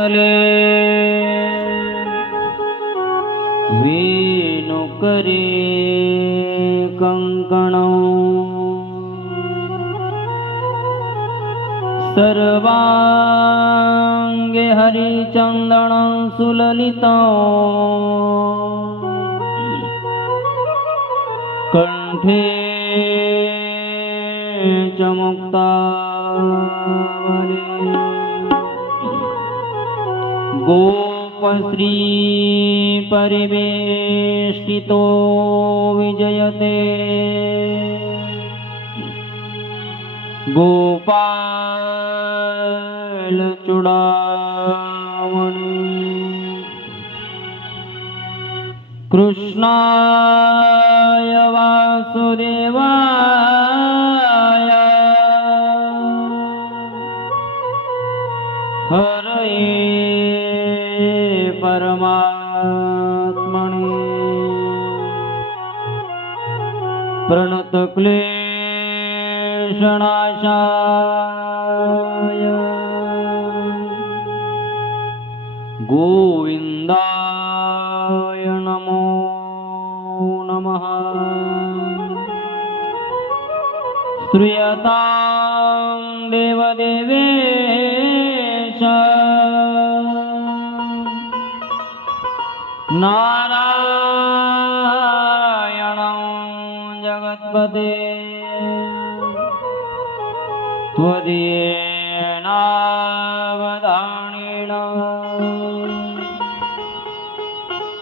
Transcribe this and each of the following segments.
वेणुकरे कंकणौ सर्वांगे हरिचन्दनं सुललितं कंठे च मुक्तावली गोपश्री परिवेष्टितो विजयते गोपाल चूड़ामणि कृष्णाय वासुदेवाय हरये परमात्मने प्रणतक्लेशनाशाय गोविन्दाय नमो नमः। श्रूयतां देवदेवेश नारायणं जगत्पते त्वदीयेनावधानेन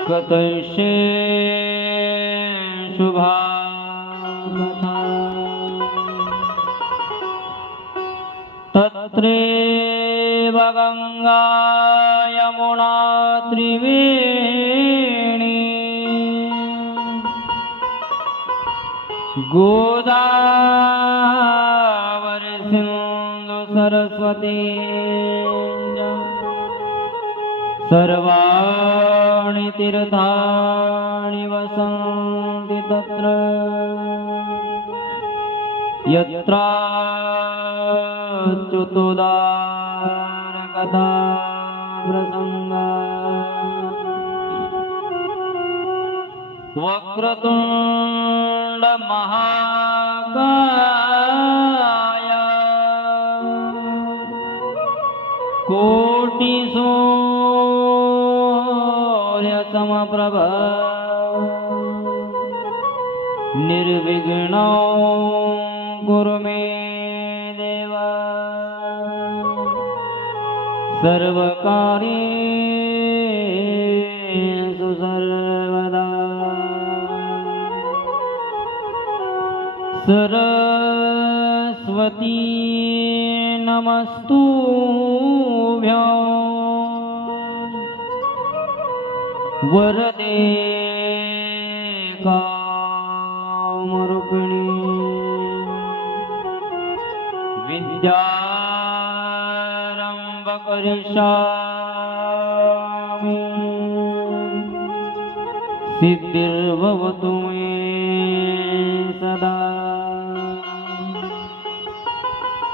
कथयिष्ये शुभाकथा। तत्रैव गंगा यमुना त्रिवेणी गोदावरी सिंधु सरस्वती सर्वाणि तीर्थानि वसन्ति तत्र यत्राच्युतोदारकथा प्रसंगा वक्रतुंड महाकाय कोटि सूर्य समप्रभ निर्विघ्नं कुरु मे देव सर्वकार्येषु सर्वदा। सरस्वती नमस्तुभ्यं वरदे कामरूपिणी विद्यारम्भ करिष्यामि सिद्धिर्भवतु मे सदा।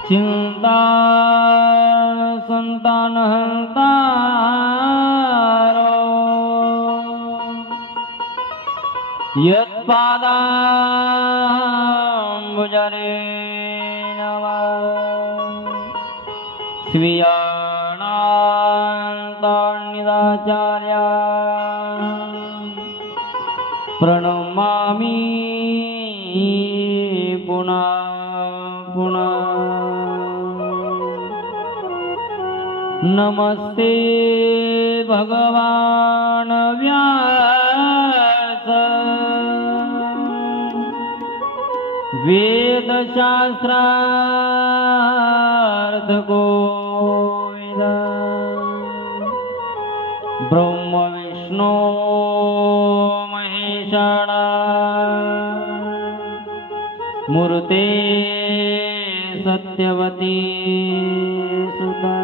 चिंता संतानहन्तारो यत्पादाम्बुजरेण वा स्वीयानान्तान्निदाचार्या प्रणमामि पुनः पुनः। नमस्ते भगवान व्यास वेदशास्त्रार्थ कोविद ब्रह्म विष्णु महेशाना मूर्ते सत्यवती सुता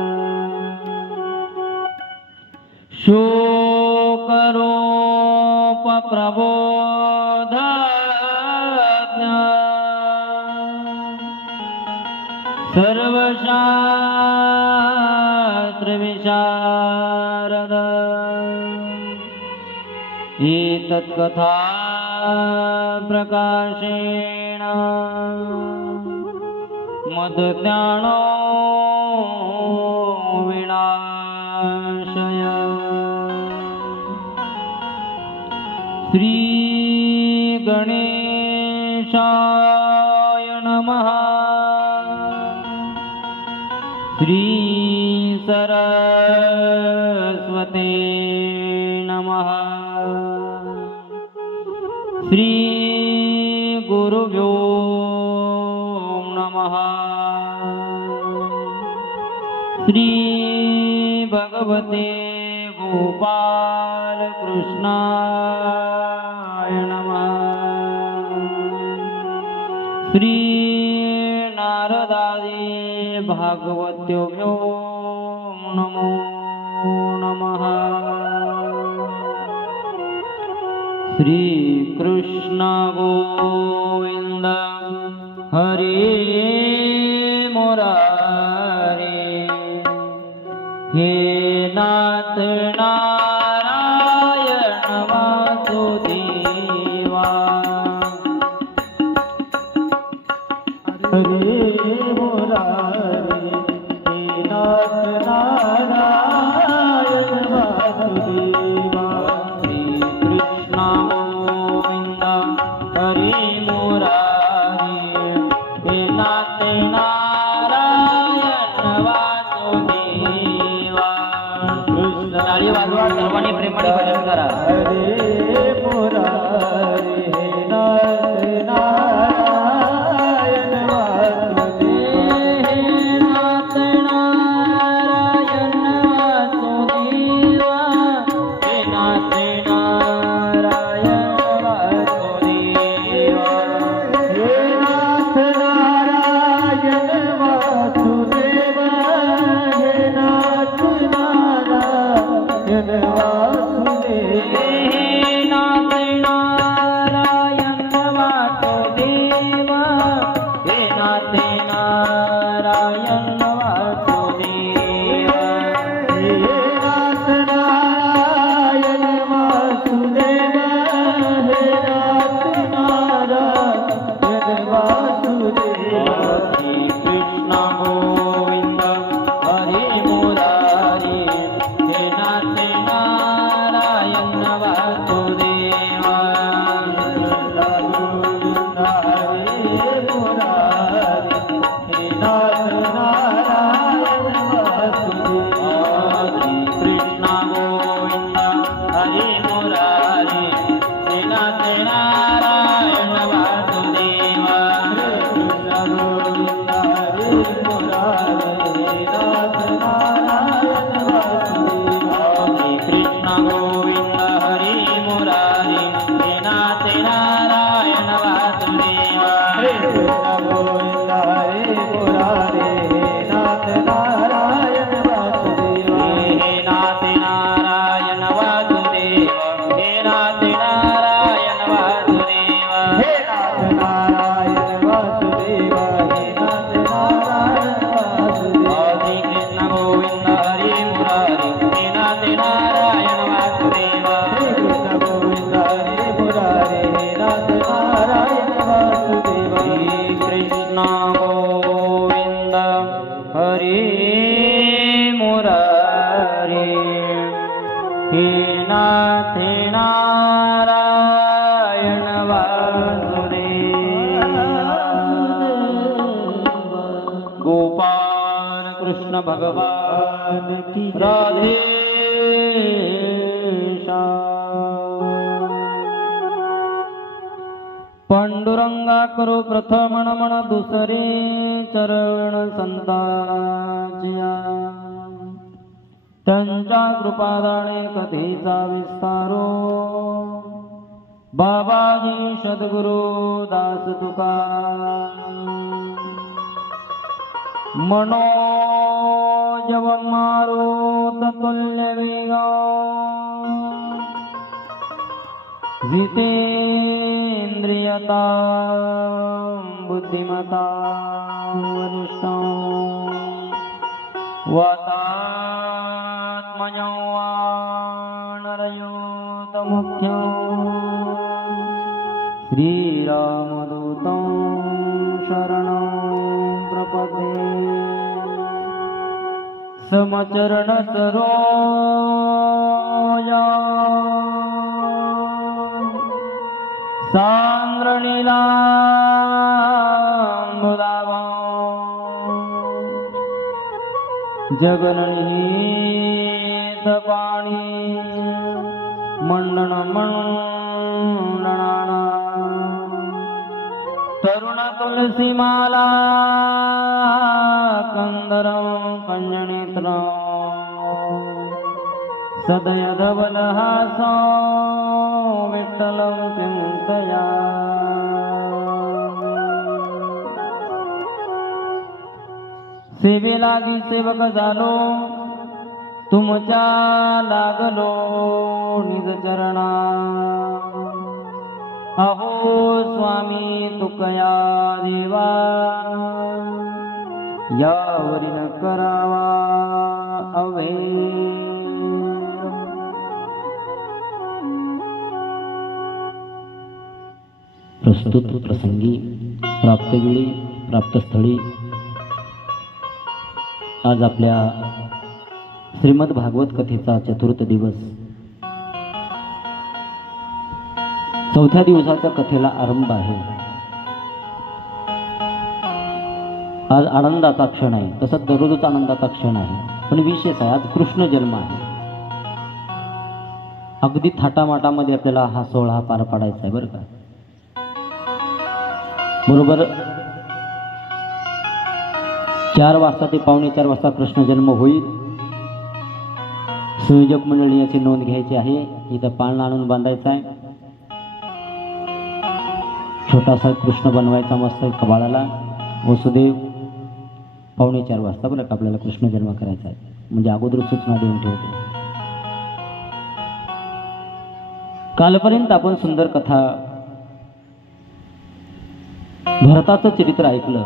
शोकरूप प्रबोधज्ञ सर्वशास्त्र विशारद नारद एतत्कथा प्रकाशेण मद्ज्ञानो विनाशय। श्री गणेशाय नमः। श्री सरस्वते नमः। श्री गुरुभ्यो नमः। श्री भगवते गोपाल कृष्णाय नमः। श्री नारदादि भागवत्योभ्यो नमो नमः। श्री कृष्ण गोविंद हरे मुरारे हे नाथ नारायण वासुदेवा। हरे मुरारे हे नाथ नारायण वासुदेवा। श्री कृष्ण गोविंद हरे मुरारे हे नाथ नारायण वासुदेवा। कृष्ण टाळी वाजवा, सर्वांनी प्रेमाने भजन करा। हरे मुरारे हे नाथ नारायण वासुदेवा। हे नाथ नारायण वासुदेवा। हे नाथ नारायण वासुदेवा। हे नाथ नारायण वासुदेवा। हे नाथ नारायण वासुदेवा। हे नाथ नारायण वासुदेवा। हे नाथ नारायण वासुदेवा। हे नाथ नारायण वासुदेवा। हे नाथ नारायण वासुदेवा। श्री कृष्ण गोविंद हरे मुरारी हे नाथ नारायण वासुदेवा। कृष्ण गोविंद हरे मुरारी हे नाथ नारायण वासुदेवा। कृष्ण गोविंद हरे मुरारी हे नाथ नारायण वासुदेवा। हे नाथ नारायण वासुदेवा। हे नाथ नारायण वासुदेवा। श्री कृष्ण गोविंद हरे मुरारी हे नाथ नारायण वासुदेवा। श्री कृष्ण गोविंद हरे मुरारी हे नाथ नारायण वासुदेवा। गोपाल कृष्ण भगवान की राधे श्याम। पांडुरंगा करो प्रथम नमन दुसरे चरण संतांच्या। त्यांच्या कृपादाने कथेचा विस्तारो बाबाजी सद्गुरु दास तुकाराम। मनोजवन मारुत तुल्य वेगा जितेंद्रियता बुद्धिमता वरिष्ठ वातात्मज वानरयूतमुख्यं श्रीरामदूतं शरणं प्रपद्ये समचरणसरोजा सांद्रनीलाम्बुदाभं जगन्निहितपाणि मण्डनमण्डनाना तरुणतुलसीमाला कंदरं कञ्जनेत्रं सदयधवलहासं विठ्ठलं चिन्तया सेवे लागी सेवक झालो तुमच्या लागलो निज चरणा अहो स्वामी तुकया देवा यावरी न करावा अवे प्रस्तुत प्रसंगी प्राप्त वेळी प्राप्त स्थळी आज आपल्या श्रीमद भागवत कथेचा चतुर्थ दिवस, चौथ्या दिवसाच्या कथेला आरंभ आहे. आज आनंदाचा क्षण आहे, तसंच दररोजच आनंदाचा क्षण आहे, पण विशेष आहे आज कृष्ण जन्म आहे. अगदी थाटामाटामध्ये आपल्याला हा सोहळा पार पाडायचा आहे बरं का. बरोबर 4 वाजता ते 3:45 वाजता कृष्ण जन्म होईल. संयोजक मंडळी याची नोंद घ्यायची आहे. इथं पाळणा आणून बांधायचा आहे. छोटासा कृष्ण बनवायचा मस्त कबाळाला. वसुदेव 3:45 वाजता बरं का आपल्याला कृष्ण जन्म करायचा आहे, म्हणजे अगोदर सूचना देऊन ठेवतो. कालपर्यंत आपण सुंदर कथा भरताचं चरित्र ऐकलं.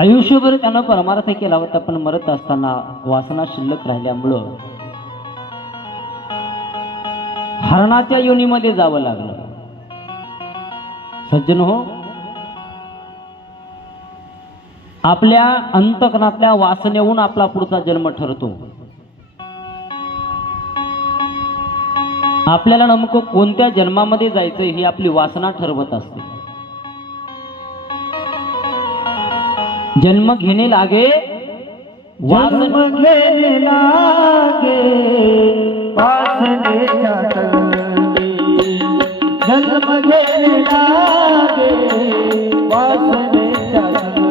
आयुष्यभर त्यानं परमार्थ केला होता, पण मरत असताना वासना शिल्लक राहिल्यामुळं हरणाच्या योनीमध्ये जावं लागलं. सज्जन हो, आपल्या अंतकरणातल्या वासनेहून आपला पुढचा जन्म ठरतो. आपल्याला नेमकं कोणत्या जन्मामध्ये जायचं ही आपली वासना ठरवत असते. जन्म घेणे लागे जन्म घेणे लागे वासनेच्या संगी, जन्म घेणे लागे वासनेच्या संगी.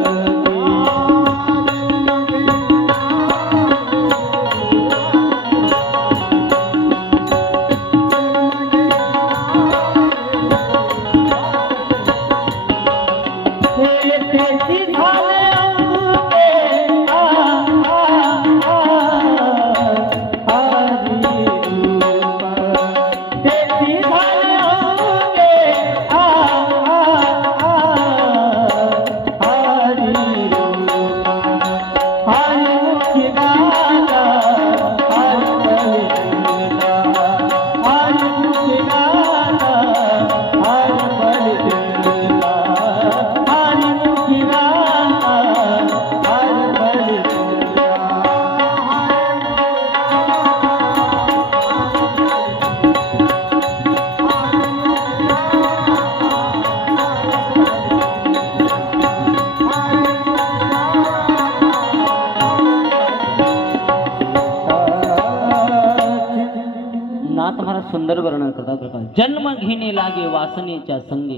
सुंदर वर्णन करतात. जन्म घेणे लागे वासनेच्या संगे.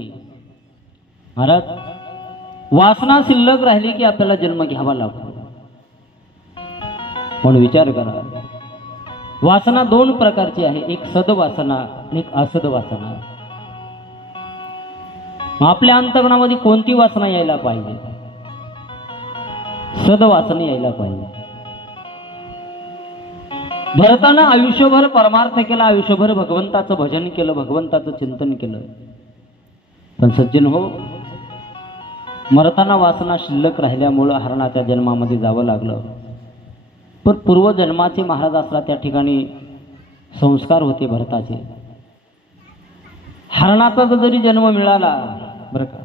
महाराज, वासना शिल्लक राहिली की आपल्याला जन्म घ्यावा लागतो. पण विचार करा, वासना 2 प्रकारची आहे, एक सद्वासना आणि एक असद्वासना. आपल्या अंतःकरणामध्ये कोणती वासना यायला पाहिजे? सद्वासना यायला पाहिजे. भरतानं आयुष्यभर परमार्थ केला, आयुष्यभर भगवंताचं भजन केलं, भगवंताचं चिंतन केलं. पण सज्जन हो, मरताना वासना शिल्लक राहिल्यामुळं हरणाच्या जन्मामध्ये जावं लागलं. पण पूर्वजन्माचे महाराज असला त्या ठिकाणी संस्कार होते भरताचे. हरणाचा जरी जन्म मिळाला बरं का,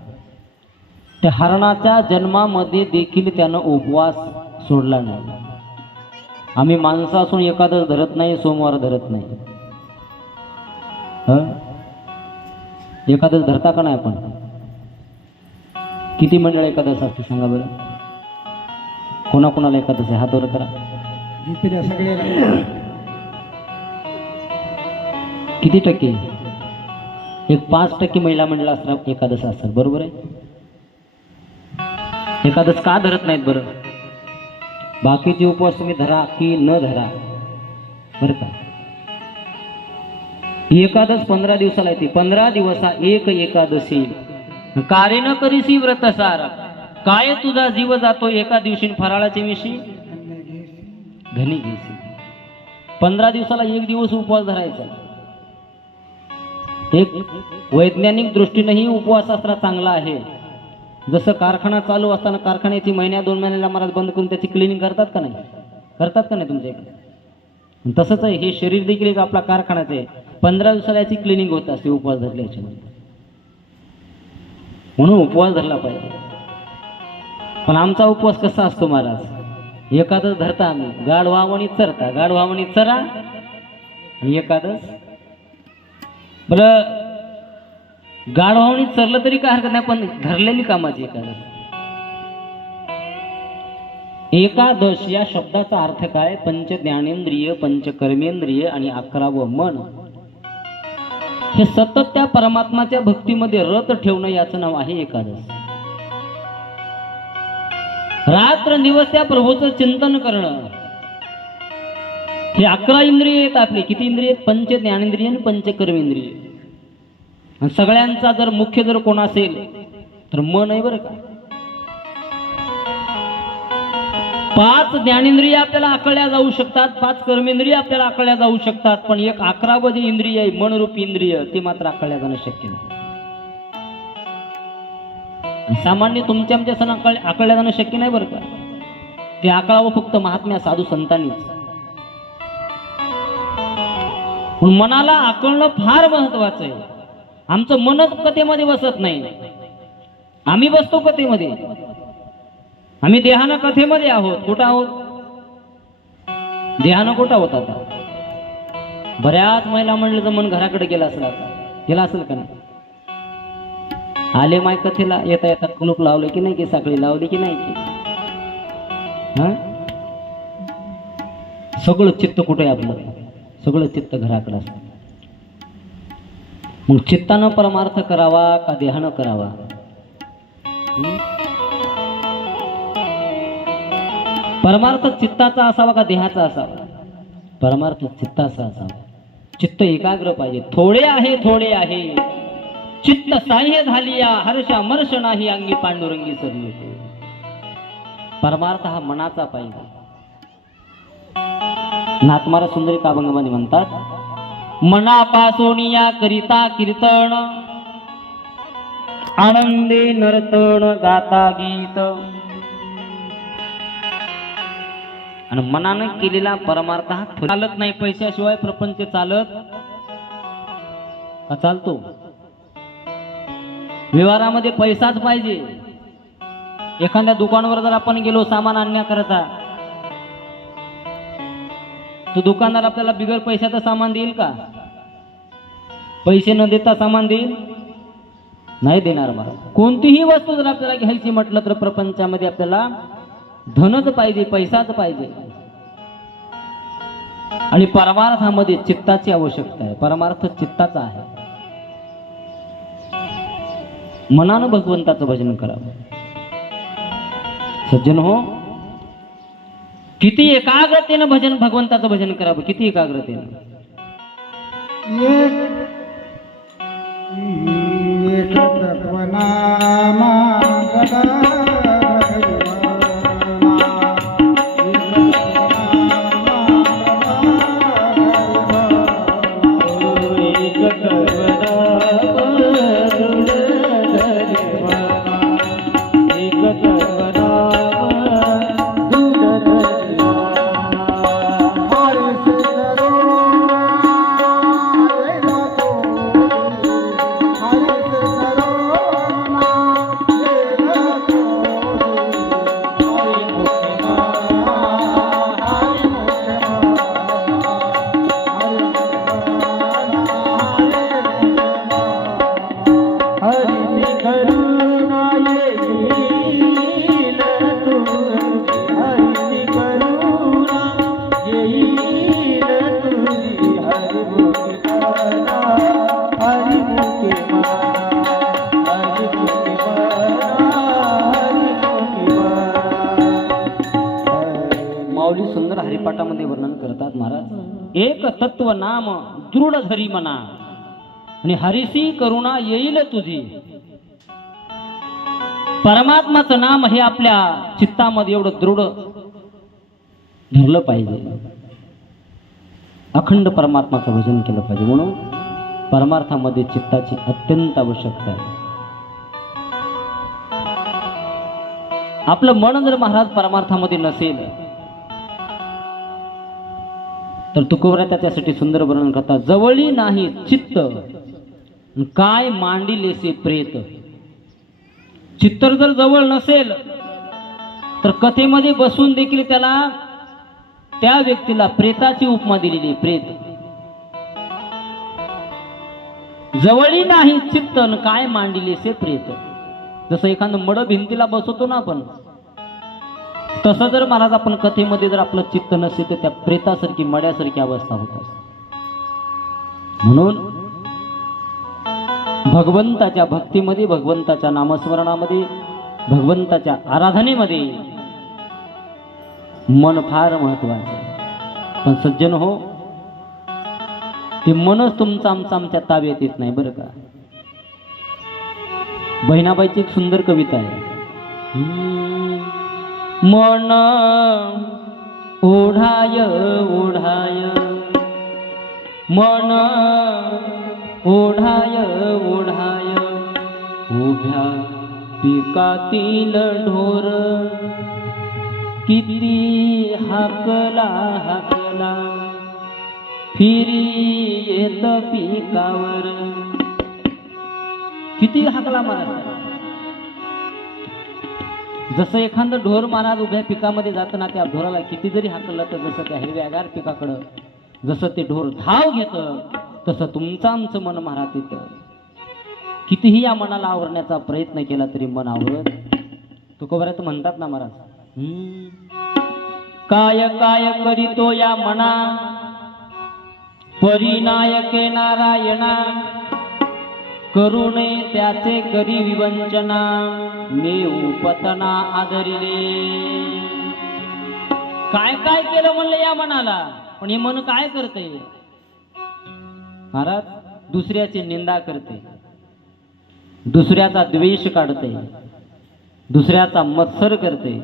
त्या हरणाच्या जन्मामध्ये देखील त्यानं उपवास सोडला नाही. आम्ही माणसं असून एकादश धरत नाही, सोमवार धरत नाही. एकादश धरता का नाही? आपण किती मंडळ एकादश असते सांगा बरं? कोणाकोणाला एकादश आहे? हात वर करा. किती टक्के? एक 5% महिला मंडळ असतात एकादश असतात, बरोबर आहे? एकादश का धरत नाहीत बरं? बाकीचे उपवास तुम्ही धरा की न धरा बरं का, एकादश 15 दिवसाला येते. 15 दिवसा एक एकादशी. कार्य न करीसी व्रतसार, काय तुझा जीव जातो एका दिवशी फराळाचे विषयी घनी घेसी. 15 दिवसाला एक दिवस उपवास धरायचा. एक वैज्ञानिक दृष्टीनेही उपवास असणं चांगला आहे. जसं कारखाना चालू असताना कारखान्याची महिन्या 2 महिन्याला महाराज बंद करून त्याची क्लिनिंग करतात का नाही? करतात का नाही तुमच्या इकडे? तसंच आहे हे शरीर देखील एक आपला कारखानाच आहे. 15 दिवसाला याची क्लिनिंग होत असते उपवास धरल्याच्या. म्हणून उपवास धरला पाहिजे. पण आमचा उपवास कसा असतो महाराज? एकादश धरता आम्ही, गाढ व्हावणी चरता, गाढ व्हावणी चरा आणि एकादश. बरं गाढ व्हावणी चरलं तरी काय हरकत नाही, पण धरलेली कामाची एकादश. एकादश या शब्दाचा अर्थ काय? पंच ज्ञानेंद्रिय, पंच कर्मेंद्रिय आणि 11वं मन. हे सतत त्या परमात्माच्या भक्तीमध्ये रत ठेवणं याचं नाव आहे एकादश. रात्र दिवस त्या प्रभूचं चिंतन करणं. हे 11 इंद्रिय आहेत आपले. किती इंद्रिय आहेत? पंच ज्ञानेंद्रिय आणि पंच कर्मेंद्रिय. आणि सगळ्यांचा जर मुख्य जर कोण असेल तर मन आहे बरं का. 5 ज्ञानेंद्रिय आपल्याला आकळल्या जाऊ शकतात, 5 कर्मेंद्रिय आपल्याला आकळल्या जाऊ शकतात, पण एक 11वं जे इंद्रिय आहे मनरूपी इंद्रिय ते मात्र आकळल्या जाणं शक्य नाही. सामान्य तुमच्या आमच्या सण आकळल्या जाणं शक्य नाही बरं का. ते आकळावं फक्त महात्म्या साधू संतांनीच. मनाला आकळणं फार महत्वाचं आहे. आमचं मनच कथेमध्ये बसत नाही. आम्ही बसतो कथेमध्ये. आम्ही देहानं कथेमध्ये आहोत. कुठं आहोत? देहानं कुठं आहोत आता? बऱ्याच महिला मंडळीचं मन घराकडे गेलं असेल. आता गेला असेल का नाही? आले माय कथेला, येता येता कुलूप लावले की नाही, की साखळी लावली की नाही, की सगळं चित्त कुठे आहे आपलं? सगळं चित्त घराकडे असतं. मग चित्तानं परमार्थ करावा का देहानं करावा? परमार्थ चित्ताचा असावा का देहाचा असावा? परमार्थ चित्ताचा असावा. चित्त एकाग्र पाहिजे. थोडे आहे थोडे आहे चित्त साह्य झालिया, हर्षा मर्ष नाही अंगी पांडुरंगी सरली. परमार्थ हा मनाचा पाहिजे. नाथमारा सुंदरी काभंगामध्ये म्हणतात, मनापासून या करिता कीर्तन, आनंदे नर्तन गाता गीत. आणि मनानं केलेला परमार्थ हा चालत नाही. पैशाशिवाय प्रपंच चालत का? चालतो. व्यवहारामध्ये पैसाच पाहिजे. एखाद्या दुकानावर जर आपण गेलो सामान आणण्याकरता, तो दुकानदार आपल्याला बिगर पैशाचं सामान देईल का? पैसे न देता सामान देईल? नाही देणार. मला कोणतीही वस्तू जर आपल्याला घ्यायची म्हटलं तर प्रपंचामध्ये आपल्याला धनच पाहिजे, पैसाच पाहिजे. आणि परमार्थामध्ये चित्ताची आवश्यकता आहे. परमार्थ चित्ताचा आहे. मनानं भगवंताचं भजन करावं. सज्जन हो, किती एकाग्रतेनं भगवंताचं भजन करावं. किती एकाग्रतेनं. एक तत्वनामा माऊली सुंदर हरिपाठामध्ये वर्णन करतात महाराज, एक तत्व नाम दृढ धरी मना आणि हरिसी करुणा येईल तुझी. परमात्माचं नाम हे आपल्या चित्तामध्ये एवढं दृढ धरलं पाहिजे, अखंड परमात्माचं भजन केलं पाहिजे. म्हणून परमार्थामध्ये चित्ताची अत्यंत आवश्यकता आहे. आपलं मन जर महाराज परमार्थामध्ये नसेल तर तुकोबरा त्याच्यासाठी सुंदर वर्णन करतात, जवळी नाही चित्त काय मांडिलेसे प्रेत. चित्त जर जवळ नसेल तर कथेमध्ये बसून देखील त्याला त्या व्यक्तीला प्रेताची उपमा दिलेली. प्रेत जवळी नाही चित्त काय मांडिलेसे प्रेत. जसं एखादं मड भिंतीला बसवतो ना आपण, तसं जर महाराज आपण कथेमध्ये जर आपलं चित्त नसेल तर त्या प्रेतासारखी मड्यासारखी अवस्था होत असते. म्हणून भगवंताच्या भक्तीमध्ये, भगवंताच्या नामस्मरणामध्ये, भगवंताच्या आराधनेमध्ये मन फार महत्वाचे. पण सज्जन हो, ते मनच तुमचं आमच्या ताब्यात येत नाही बरं का. बहिणाबाईची एक सुंदर कविता आहे, मन ओढाय ओढाय, मन ओढाय ओढाय, उभ्या पिकातील ढोर किती हाकला हाकला, फिरी येत पिकावर. किती हाकला महाराज. जसं एखादं ढोर महाराज उभ्या पिकामध्ये जातं ना, त्या ढोराला किती जरी हाकलं तर जसं त्या हिरव्यागार पिकाकडं जसं ते ढोर धाव घेतं, तसं तुमचं आमचं मन महाराज येतं. कितीही या मनाला आवरण्याचा प्रयत्न केला तरी मन आवरत. तुकोबऱ्यात म्हणतात ना महाराज, काय काय करीतो या मना, परिनायके नारायणा, करुणे त्याचे करी विवंचना, नेऊ पतना आदरिले. काय काय केलं म्हणलं या मनाला, पण हे मन काय करते महाराज? दुसऱ्याची निंदा करते, दुसऱ्याचा द्वेष काढते, दुसऱ्याचा मत्सर करते.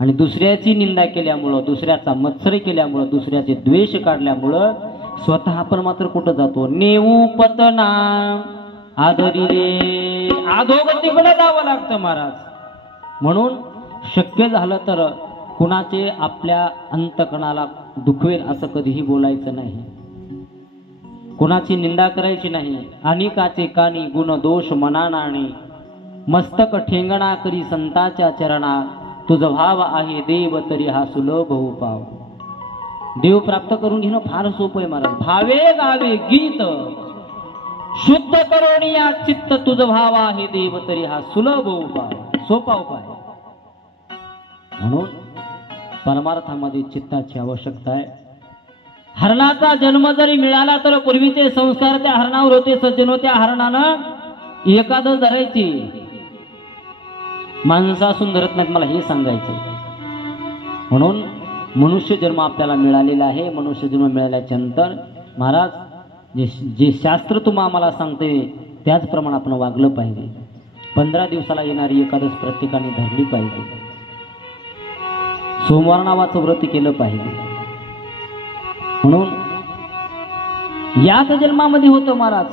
आणि दुसऱ्याची निंदा केल्यामुळं, दुसऱ्याचा मत्सर केल्यामुळं, दुसऱ्याचे द्वेष काढल्यामुळं स्वतः आपण मात्र कुठं जातो? नेऊ पतना आदरिले, अधोगतीकडे जावं लागतं महाराज. म्हणून शक्य झालं तर कुणाचे आपल्या अंतकणाला दुखवेल असं कधीही बोलायचं नाही, कुणाची निंदा करायची नाही. अनेकाचे कानी गुण दोष मना नाणी, मस्तक ठेंगणा करी संताच्या चरणा, तुझ भाव आहे देव तरी हा सुलभ उपाव. देव प्राप्त करून घेणं फार सोपं आहे महाराज. भावे गावे गीत शुद्ध करोणी या चित्त, तुझ भाव आहे देव तरी हा सुलभ उपाय, सोपा उपाय. म्हणून परमार्थामध्ये चित्ताची आवश्यकता आहे. हरणाचा जन्म जरी मिळाला तर पूर्वीचे संस्कार त्या हरणावर होते. सज्जनो, त्या हरणानं एकादश धरायची, माणसासून धरत नाहीत, मला हे सांगायचं. म्हणून मनुष्य जन्म आपल्याला मिळालेला आहे. मनुष्य जन्म मिळाल्याच्या नंतर महाराज जे शास्त्र तुम्हाला आम्हाला सांगते त्याचप्रमाणे आपण वागलं पाहिजे. 15 दिवसाला येणारी एकादश प्रत्येकाने धरली पाहिजे. सोमवार नावाचं व्रत केलं पाहिजे. म्हणून याच जन्मामध्ये होतं महाराज.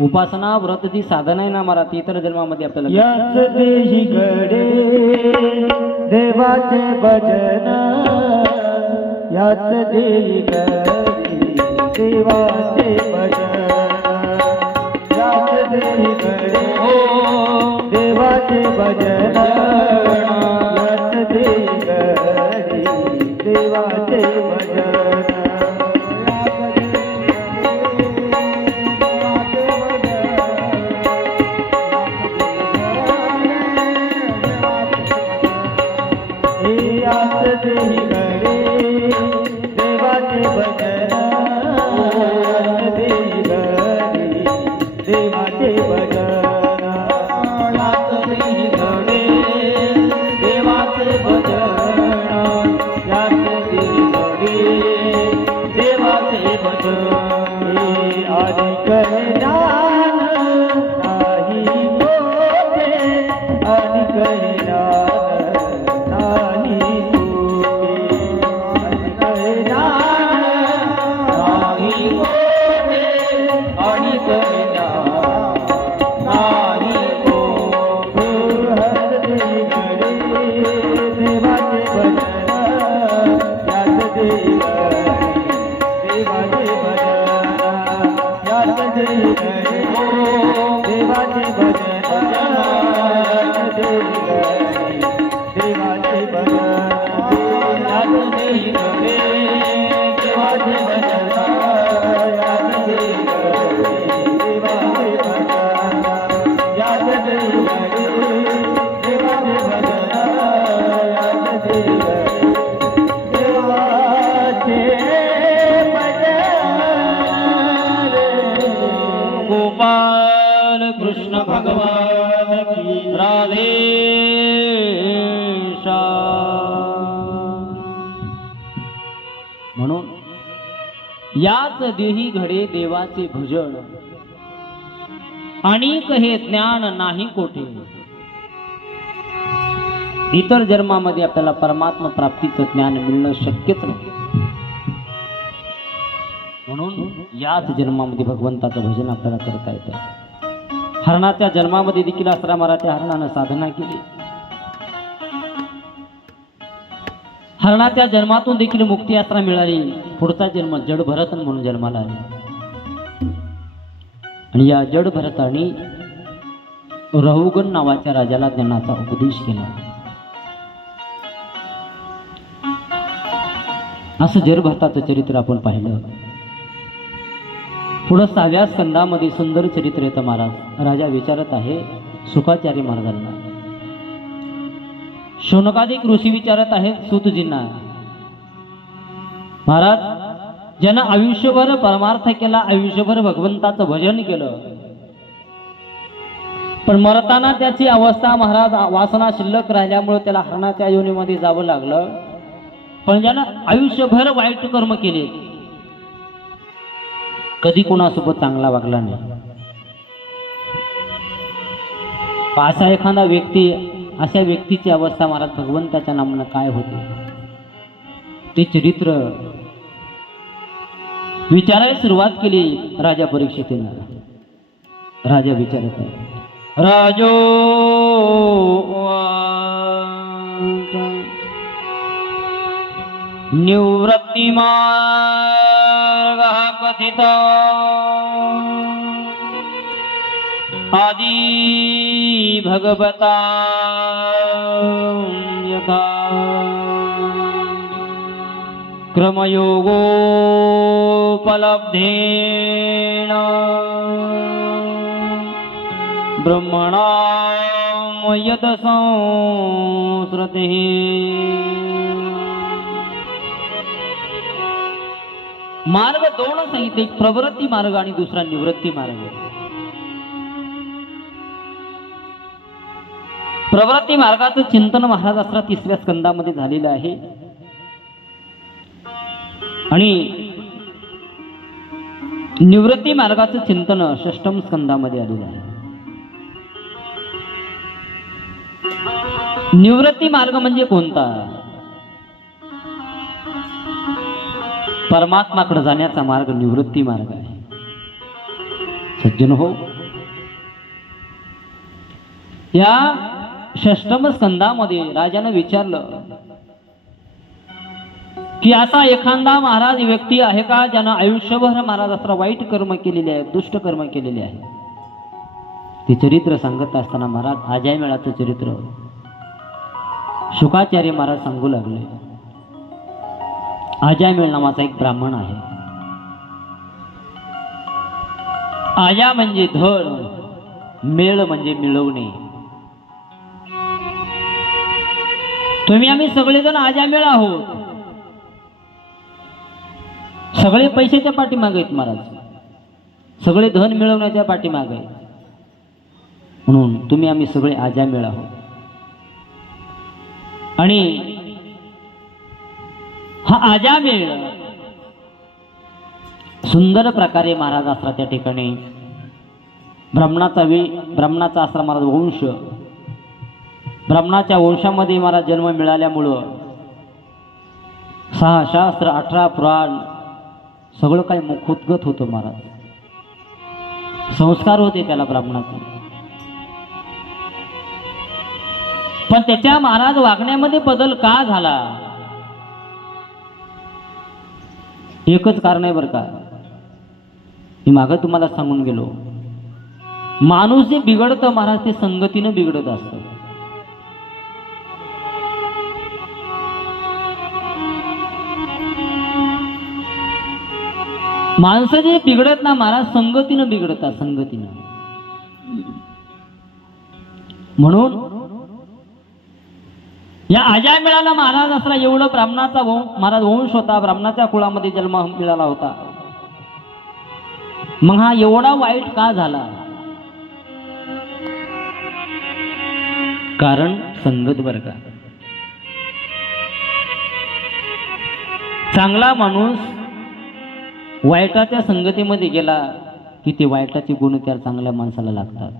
उपासना व्रत जी साधना आहे ना महाराज, ती इतर जन्मामध्ये आपल्याला याच देही घडे देवाचे भजन, याच देही घडे देवाचे भजन, याच देही घडे देवाचे भजन, याच देही घडे देवाचे भजन. देही घडे देवाचे भजन, देही घडे देवाचे भजन, याच देही घडे देवाचे भजन, देही देवाचे भजन यात देही घडे देवाचे भजन यात देही घडे देवाचे भजन यात देही घडे देवाचे भजन यात देही घडे देवाचे भजन यात देही घडे देवाचे भजन यात देही घडे देवाचे गोपाल कृष्ण भगवान की राधे म्हणून याच देही घडे देवाचे भजन अनेक हे ज्ञान नाही कोठे. इतर जन्मामध्ये आपल्याला परमात्मा प्राप्तीचं ज्ञान मिळणं शक्यच नाही. म्हणून याच जन्मामध्ये भगवंताचं भजन आपल्याला करता येतं. हरणाच्या जन्मामध्ये देखील असरा मराठ्या हरणानं साधना केली. हरणाच्या जन्मातून देखील मुक्ती यात्रा मिळाली. पुढचा जन्म जड भरत म्हणून जन्माला आले आणि या जड भरताने रहुगण नावाच्या राजाला ज्ञानाचा उपदेश केला. असं जड भरताचं चरित्र आपण पाहिलं. पुढं 6व्या स्कंदामध्ये सुंदर चरित्र येतं. महाराज राजा विचारत आहे शुकाचार्य महाराजांना. शौनकादिक ऋषी विचारत आहेत सूतजींना, महाराज ज्यानं आयुष्यभर परमार्थ केला, आयुष्यभर भगवंताचं भजन केलं, पण मरताना त्याची अवस्था महाराज वासना शिल्लक राहिल्यामुळे त्याला हरणाच्या योनीमध्ये जावं लागलं. पण ज्यानं आयुष्यभर वाईट कर्म केले, कधी कोणासोबत चांगला वागला नाही, असा एखादा व्यक्ती, अशा व्यक्तीची अवस्था महाराज भगवंताच्या नामानं काय होते ते चरित्र विचारायला सुरुवात केली राजा परीक्षितीनं. राजा विचारत आहे राजो निवृत्ती मार्ग कथित आदि भगवता यथा क्रमयोगोपलब्धेन ब्रह्मणा यद संस्रते. मार्ग दोनच आहेत, एक प्रवृत्ती मार्ग आणि दुसरा निवृत्ती मार्ग. प्रवृत्ती मार्गाचं चिंतन महाराज असरा 3व्या स्कंदामध्ये झालेलं आहे आणि निवृत्ती मार्गाचं चिंतन 6ष्टम स्कंदामध्ये आलेलं आहे. निवृत्ती मार्ग म्हणजे कोणता? परमात्माकडे जाण्याचा मार्ग निवृत्ती मार्ग आहे. सज्जन हो, या 6ष्टम स्कंदामध्ये राजाने विचारलं की असा एखादा महाराज व्यक्ती आहे का ज्यानं आयुष्यभर महाराज असं वाईट कर्म केलेले आहे, दुष्ट कर्म केलेले आहे. ते चरित्र सांगत असताना महाराज अजायमेळाचं चरित्र शुकाचार्य महाराज सांगू लागले. अजायमेळ नावाचा एक ब्राह्मण आहे. आया म्हणजे धन, मेळ म्हणजे मिळवणे. तुम्ही आम्ही सगळेजण अजायमेळ आहोत. सगळे पैशाच्या पाठीमागे आहेत महाराज, सगळे धन मिळवण्याच्या पाठीमागे आहेत. म्हणून तुम्ही आम्ही सगळे अजायमेळ आहोत. आणि हा अजायमेळ सुंदर प्रकारे महाराज आसरा त्या ठिकाणी ब्राह्मणाचा आसरा महाराज वंश, ब्राह्मणाच्या वंशामध्ये महाराज जन्म मिळाल्यामुळं 6 शास्त्र 18 पुराण सगळं काही मुखोद्गत होतं महाराज. संस्कार होते त्याला ब्राह्मणाचे. पण त्याच्या महाराज वागण्यामध्ये बदल का झाला? एकच कारण आहे बरं का, मी मागं तुम्हाला सांगून गेलो, माणूस जे बिघडतं महाराज ते संगतीनं बिघडत असतं. माणसं जे बिघडत ना महाराज संगतीनं बिघडतात, संगतीनं. म्हणून या अजामिळाला महाराज असला एवढं ब्राह्मणाचा महाराज वंश होता, ब्राह्मणाच्या कुळामध्ये जन्म मिळाला होता. मग हा एवढा वाईट का झाला? कारण संगत बरं का. चांगला माणूस वाईटाच्या संगतीमध्ये गेला की ते वाईटाचे गुण त्या चांगल्या माणसाला लागतात,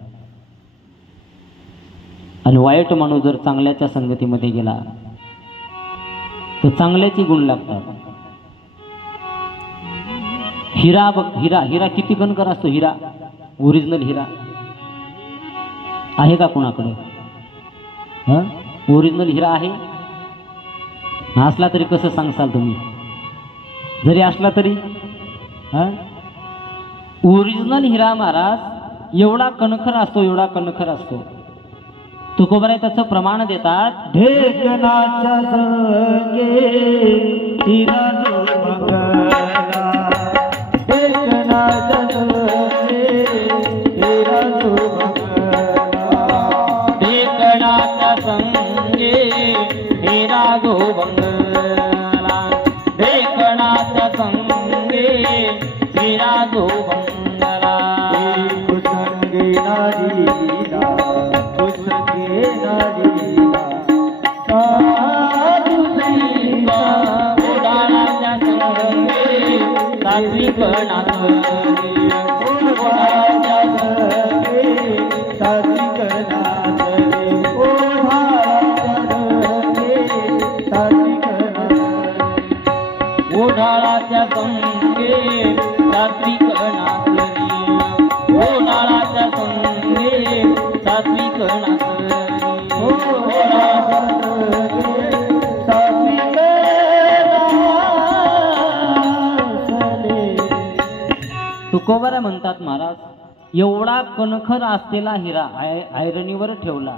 आणि वाईट माणूस जर चांगल्याच्या संगतीमध्ये गेला तर चांगल्याचे गुण लागतात. हिरा बघ, हिरा हिरा किती कणकर असतो. हिरा ओरिजिनल हिरा आहे का कोणाकडे? ओरिजिनल हिरा आहे? असला तरी कसं सांगसाल तुम्ही? जरी असला तरी ओरिजिनल हिरा महाराज एवढा कणखर असतो, एवढा कणखर असतो. तुकोबाराय त्याचं प्रमाण देतात. ढेकणाच्या संगे हिरा जो बघला, ढेकणाच्या संगे हिरा जो बघला, ढेकणाच्या संगे हिरा जो बंगला, ढेकणाच्या संगे हिरा जो बंगला. कुसंगे नारीला, कुसंगे नारीला, साधू संगा उडाळाच्या संगे सात्विक नाचली, ओढाच्या संगे सात्विक नाचले, ओढाच्या संगे सात्विक नाचले, उडाळाच्या संगे सात्विक नाचली, उडाळाच्या संगे सात्विक नाचली, ओढाच्या संगे सात्विक नाचले. तुकोबारा म्हणतात महाराज, एवढा कणखर असलेला हिरा ऐरणीवर ठेवला,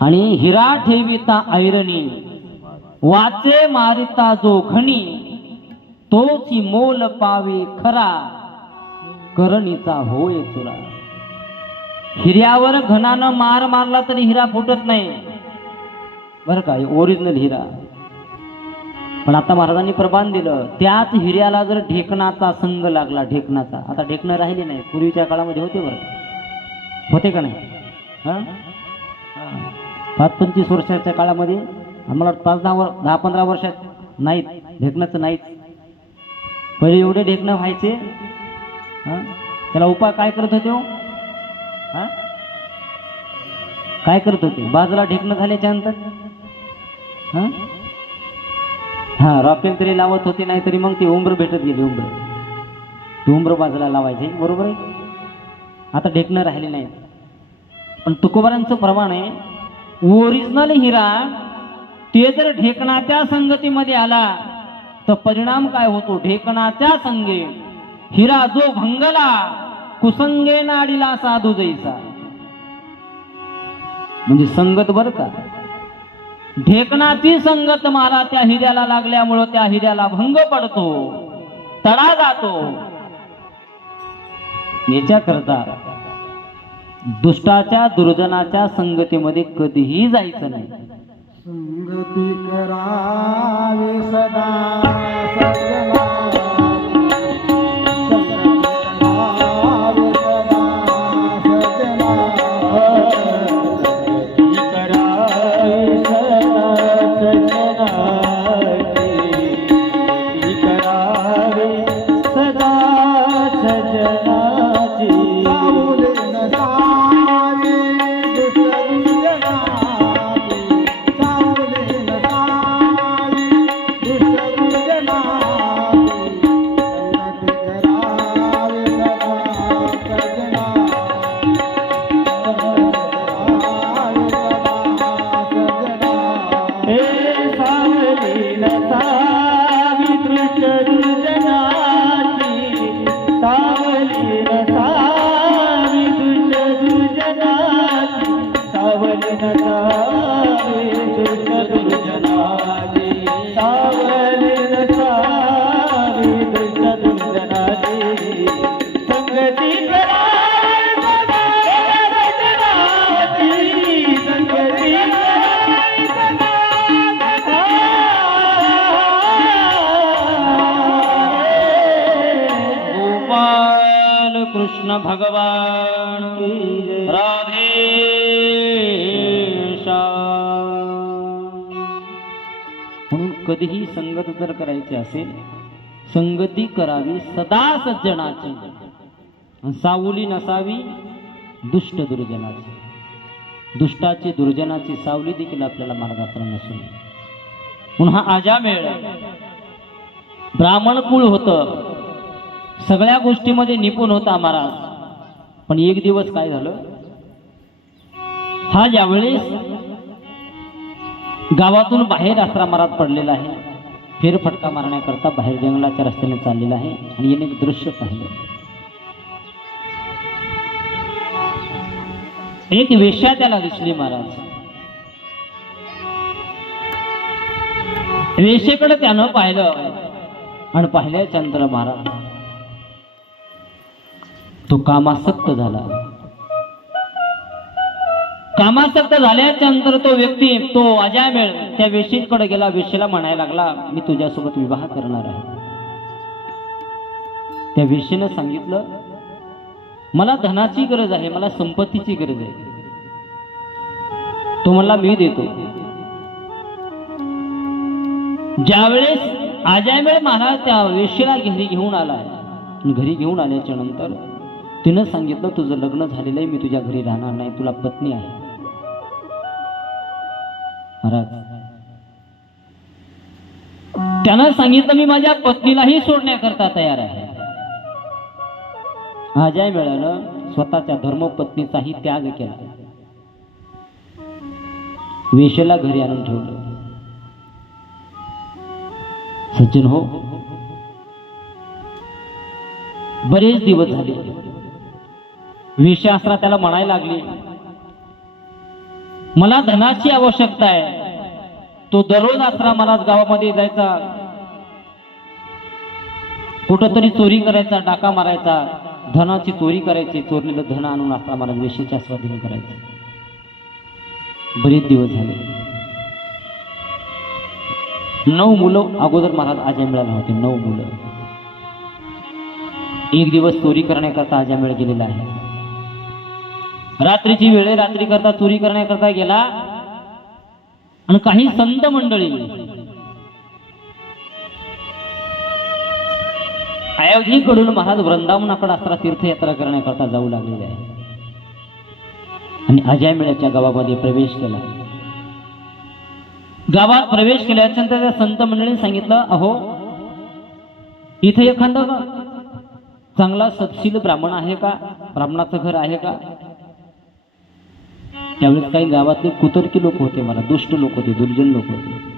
आणि हिरा ठेविता ऐरणी, वाचे मारिता जो घणी, तोची मोल पावे खरा, करणीचा होय चुरा. हिऱ्यावर घणानं मार मारला तरी हिरा फुटत नाही बरं का, ओरिजिनल हिरा. पण आता महाराजांनी प्रमाण दिलं, त्याच हिऱ्याला जर ढेकणाचा संग लागला, ढेकणाचा, आता ढेकणं राहिले नाही, पूर्वीच्या काळामध्ये होते बरं, होते का नाही? 5-25 वर्षाच्या काळामध्ये आम्हाला 10-15 वर्षात नाहीत, ढेकणाचं नाहीत. पहिले एवढे ढेकणं व्हायचे. त्याला उपाय काय करत होते हो? काय करत होते? बाजूला ढेकणं झाल्याच्या नंतर रॉकेल तरी लावत होते, नाही तरी मग ते उंबर भेटत गेले, उंबर बाजूला लावायचे, बरोबर आहे. आता ढेकणं राहिले नाही. पण तुकोबारांचं प्रमाण आहे, ओरिजिनल हिरा ते जर ढेकणाच्या संगतीमध्ये आला तर परिणाम काय होतो? ढेकणाच्या संगे हिरा जो भंगला, कुसंगे नाडीला साधू जैसा. म्हणजे संगत बरं का, ढेकणाची संगत मारा त्या हिऱ्याला लागल्यामुळं त्या हिऱ्याला भंग पडतो, तडा जातो. याच्याकरता दुष्टाच्या दुर्जनाच्या संगतीमध्ये कधीही जायचं नाही. संगती करावी सदा सजना, कृष्ण भगवान की जय. राधे श्याम. म्हणून कधीही संगत जर करायची असेल, संगती करावी सदा सज्जनाची, सावली नसावी दुष्ट दुर्जनाची. दुष्टाची दुर्जनाची सावली देखील आपल्याला मार्गात नसून. म्हणून हा आजामेळ ब्राह्मण कुळ होतं, सगळ्या गोष्टीमध्ये निपुण होता महाराज. पण एक दिवस काय झालं, हा ज्यावेळेस गावातून बाहेर आश्रमात पडलेला आहे, फेरफटका मारण्याकरता बाहेर जंगलाच्या रस्त्याने चाललेला आहे, आणि याने एक दृश्य पाहिलं. एक वेश्या त्याला दिसली महाराज. वेश्येकडे त्यानं पाहिलं आणि पाहिल्यानंतर महाराज तो कामासक्त झाला. कामासक्त झाल्याच्या नंतर तो व्यक्ती, तो अजामेळ त्या वेश्येकडे गेला. वेश्येला म्हणायला लागला, मी तुझ्यासोबत विवाह करणार आहे. त्या वेश्येनं सांगितलं, मला धनाची गरज आहे, मला संपत्तीची गरज आहे. तो म्हणला, मी देतो. ज्यावेळेस अजामेळ महाराज त्या वेश्येला घरी घेऊन आला, घरी घेऊन आल्याच्या नंतर तिनं सांगितलं, तुझं लग्न झालेलं आहे, मी तुझ्या घरी राहणार नाही, तुला पत्नी आहे. महाराज त्यानं सांगितलं, मी माझ्या पत्नीलाही सोडण्याकरता तयार आहे. अजामेळानं स्वतःच्या धर्मपत्नीचाही त्याग केला. वेश्येला घरी आणून ठेवलं. सज्जन हो, बरेच दिवस झाले. वेश्यास्त्रा त्याला म्हणायला लागली, मला धनाची आवश्यकता आहे. तो दररोज आश्रमाला गावामध्ये जायचा, कुठंतरी चोरी करायचा, डाका मारायचा, धनाची चोरी करायची, चोरलेलं धन आणून आश्रमाला वेश्येच्या स्वाधीन करायचं. बरेच दिवस झाले. 9 मुलं अगोदर महाराज अजामेळाला होते. 9 मुलं. एक दिवस चोरी करण्याकरता अजामेळ गेलेला आहे. रात्रीची वेळ, रात्री करता चोरी करण्याकरता गेला, आणि काही संत मंडळी अयोध्येकडून महाराज वृंदावनाकडे असता तीर्थयात्रा करण्याकरता जाऊ लागलेले आहे. आणि अजामेळाच्या गावामध्ये प्रवेश केला. गावात प्रवेश केल्यानंतर त्या संत मंडळींनी सांगितलं, अहो इथे एखादा चांगला सत्शील ब्राह्मण आहे का, ब्राह्मणाचं घर आहे का? त्यावेळेस काही गावातले कुतर्की लोक होते, मला दुष्ट लोक होते, दुर्जन लोक होते.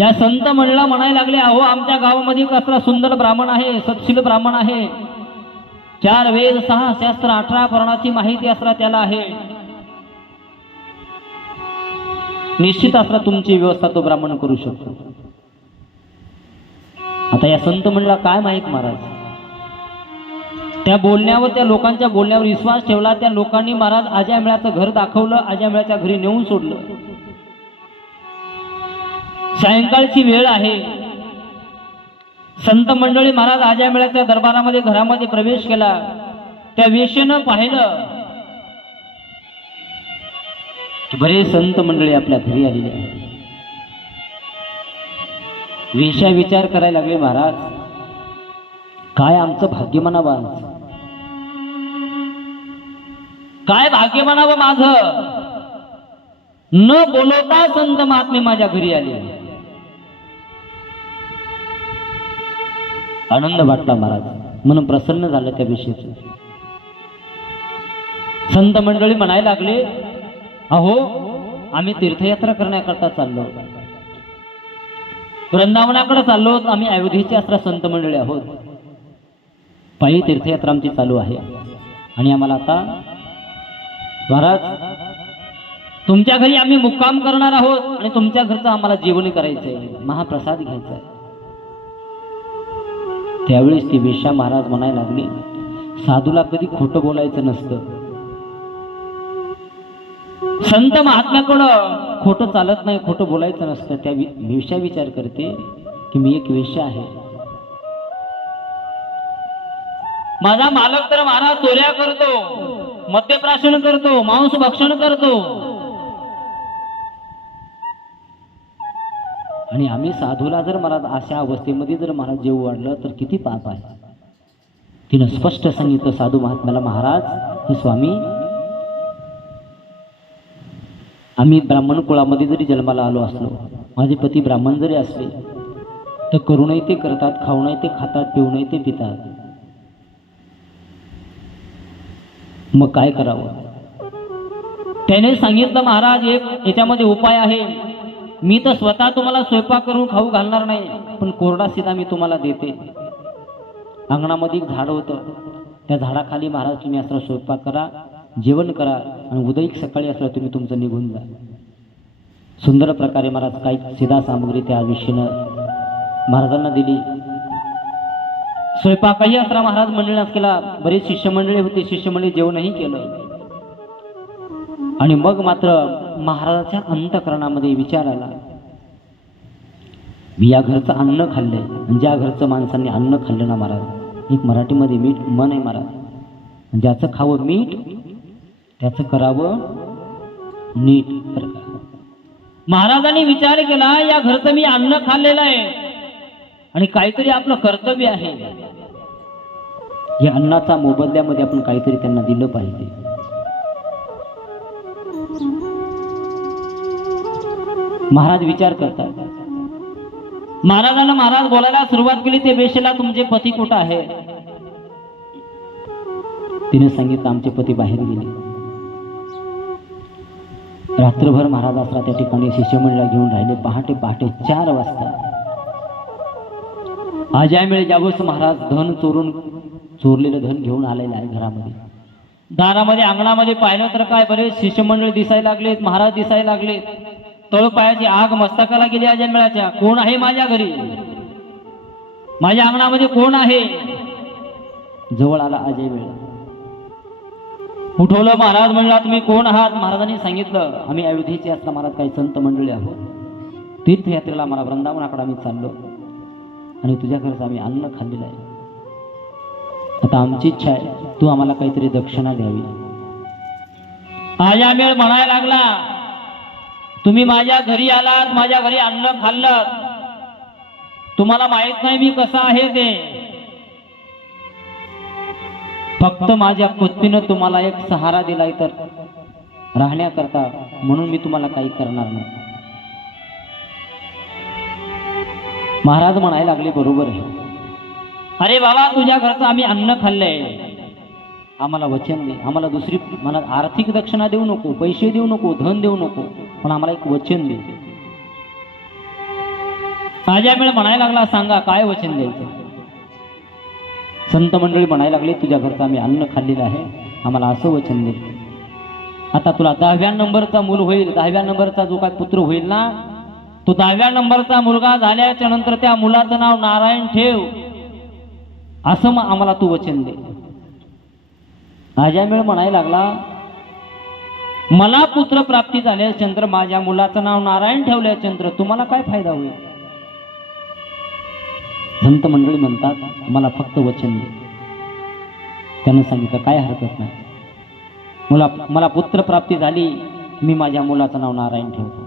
या संत मंडळाला म्हणायला लागले, अहो आमच्या गावामध्ये कसला सुंदर ब्राह्मण आहे, सत्शील ब्राह्मण आहे, 4 वेद 6 शास्त्र 18 पुराणाची माहिती असला त्याला आहे. निश्चित असला तुमची व्यवस्था तो ब्राह्मण करू शकतो. आता या संत मंडळाला काय माहित महाराज, त्या बोलण्यावर, त्या लोकांच्या बोलण्यावर विश्वास ठेवला. त्या लोकांनी महाराज अजामेळाचं घर दाखवलं, अजामेळाच्या घरी नेऊन सोडलं. सायंकाळची वेळ आहे. संत मंडळी महाराज अजामेळाच्या दरबारामध्ये, घरामध्ये प्रवेश केला. त्या वेश्येनं पाहिलं की बरेच संत मंडळी आपल्या घरी आलेले आहेत. वेश्या विचार करायला लागले, महाराज काय आमचं भाग्य म्हणावं, काय भाग्य म्हणावं माझं, न बोलवता संत महात्मे माझ्या घरी आले. आनंद वाटला महाराज, म्हणून प्रसन्न झालं त्या विषयीच. संत मंडळी म्हणायला लागले, अहो आम्ही तीर्थयात्रा करण्याकरता चाललो, वृंदावनाकडे चाललो, आम्ही अयोध्येचे असता संत मंडळी आहोत. पायी तीर्थयात्रा आमची चालू आहे, आणि आम्हाला आता महाराज तुमच्या घरी आम्ही मुक्काम करणार आहोत, आणि तुमच्या घरचं आम्हाला जेवण करायचंय, महाप्रसाद घ्यायचा आहे. त्यावेळेस ती वेश्या महाराज म्हणायला लागली, साधूला कधी खोटं बोलायचं नसतं, संत महात्म्याकडं खोटं चालत नाही, खोटं बोलायचं नसतं. त्या वेश्या विचार करते की मी एक वेश्या आहे, माझा मालक तर महाराज चोऱ्या करतो, मद्यप्राशन करतो, मांस भक्षण करतो, आणि आम्ही साधूला जर महाराज अशा अवस्थेमध्ये जर महाराज जेव वाढलं तर किती पाप आहे. तिनं स्पष्ट सांगितलं साधू महात्म्याला, महाराज हे स्वामी, आम्ही ब्राह्मण कुळामध्ये जरी जन्माला आलो असलो, माझे पती ब्राह्मण जरी असले, तर करूनही ते करतात, खाऊनही ते खातात, पिऊनही ते पितात. मग काय करावं. त्याने सांगितलं, महाराज एक याच्यामध्ये उपाय आहे. मी तर स्वतः तुम्हाला स्वयंपाक करून खाऊ घालणार नाही, पण कोरडा सीधा मी तुम्हाला देते. अंगणामध्ये एक झाड होतं, त्या झाडाखाली महाराज तुम्ही असं स्वयंपाक करा, जेवण करा, आणि उदयिक सकाळी असलं तुम्ही तुमचं निघून जा. सुंदर प्रकारे महाराज काही सीधा सामग्री त्या विषयीनं महाराजांना दिली. स्वयंपाकही असला महाराज मंडळीने केला. बरेच शिष्यमंडळी होते, शिष्यमंडळी जेवणही केलं. आणि मग मात्र महाराजाच्या अंतःकरणामध्ये विचार आला, मी या घरचं अन्न खाल्लंय, आणि ज्या घरचं माणसांनी अन्न खाल्लं ना महाराज, एक मराठीमध्ये मीठ मन आहे महाराज, ज्याचं खावं मीठ त्याचं करावं नीट. महाराजांनी विचार केला, या घरचं मी अन्न खाल्लेलं आहे आणि काहीतरी आपलं कर्तव्य आहे, या अन्नाचा मोबदल्यामध्ये आपण काहीतरी त्यांना दिलं पाहिजे. महाराज विचार करतात. महाराजांना महाराज बोलायला सुरुवात केली, ते वेशेला तुमचे पती कुठं आहे. तिने सांगितलं, आमचे पती बाहेर गेले. रात्रभर महाराज आसरा त्या ठिकाणी शिष्यमंडळाला घेऊन राहिले. पहाटे 4 वाजता अजामिळ ज्यावेळेस महाराज धन चोरलेलं धन घेऊन आलेलं आहे घरामध्ये. दारामध्ये अंगणामध्ये पाहिलं तर काय बरेच शिष्यमंडळ दिसायला लागलेत, महाराज दिसायला लागलेत. तळपायाची आग मस्तकाला गेली अजामिळाच्या. कोण आहे माझ्या घरी, माझ्या अंगणामध्ये कोण आहे. जवळ आला अजामिळ, उठवलं. महाराज म्हणला, तुम्ही कोण आहात. महाराजांनी सांगितलं, आम्ही अयोध्येचे असला महाराज काही संत मंडळी आहोत. तीर्थयात्रेला मला वृंदावनाकडे आम्ही चाललो, आणि तुझ्या घरचं आम्ही अन्न खाल्लेलं आहे. आता आमची इच्छा आहे, तू आम्हाला काहीतरी दक्षिणा द्यावी. अजामिळ म्हणायला लागला, तुम्ही माझ्या घरी आलात, माझ्या घरी अन्न खाल्लं, तुम्हाला माहित नाही मी कसा आहे ते. फक्त माझ्या पत्नीनं तुम्हाला एक सहारा दिलाय तर राहण्याकरता, म्हणून मी तुम्हाला काही करणार नाही. महाराज म्हणायला लागले, बरोबर आहे. अरे बाबा, तुझ्या घरचं आम्ही अन्न खाल्लंय, आम्हाला वचन दे. आम्हाला दुसरी मला आर्थिक दक्षिणा देऊ नको, पैसे देऊ नको, धन देऊ नको, पण आम्हाला एक वचन दे. अजामिळ म्हणायला लागला, सांगा काय वचन द्यायचं. संत मंडळी म्हणायला लागले, तुझ्या घरचं आम्ही अन्न खाल्लेलं आहे, आम्हाला असं वचन दे. आता तुला 10व्या नंबरचा मूल होईल, 10व्या नंबरचा जो काय पुत्र होईल ना, तो 10व्या नंबरचा मुलगा झाल्याच्या नंतर त्या मुलाचं नाव नारायण ठेव, असं मग आम्हाला तू वचन दे. अजामिळ म्हणायला लागला, मला पुत्र प्राप्ती झाल्यानंतर माझ्या मुलाचं नाव नारायण ठेवल्यानंतर तुम्हाला काय फायदा होईल. संत मंडळी म्हणतात, मला फक्त वचन दे. त्यानं सांगितलं, काय हरकत नाही, मला पुत्र प्राप्ती झाली, मी माझ्या मुलाचं नाव नारायण ठेवतो.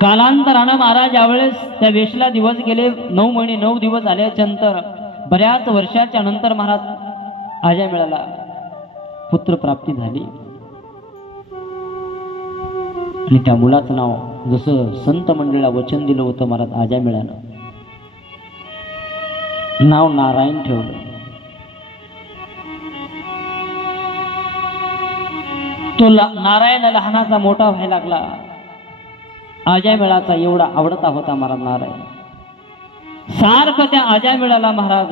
कालांतरानं महाराज यावेळेस त्या वेशला दिवस गेले. 9 महिने 9 दिवस झाल्यानंतर बऱ्याच वर्षाच्या नंतर महाराज अजामिळाला पुत्र प्राप्ती झाली, आणि त्या मुलाचं नाव जसं संत मंडळीला वचन दिलं होतं महाराज अजामिळानं नाव नारायण ठेवलं. तो नारायण लहानाचा मोठा व्हायला लागला. अजामिळाचा एवढा आवडता होता महाराज नारायण. सारखं त्या अजामिळाला महाराज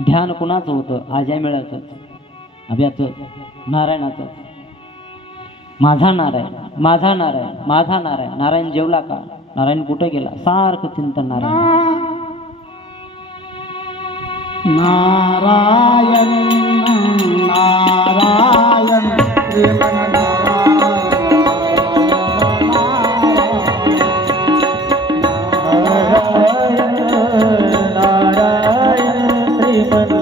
ध्यान कुणाचं होतं, अजामिळाचं, अभ्याचं, नारायणाचं. माझा नारायण, माझा नारायण, माझा नारायण. नारायण जेवला का, नारायण कुठे गेला, सारखं चिंतन नारायण. नारायण नारायण श्रीमन नारायण नारायण श्रीमन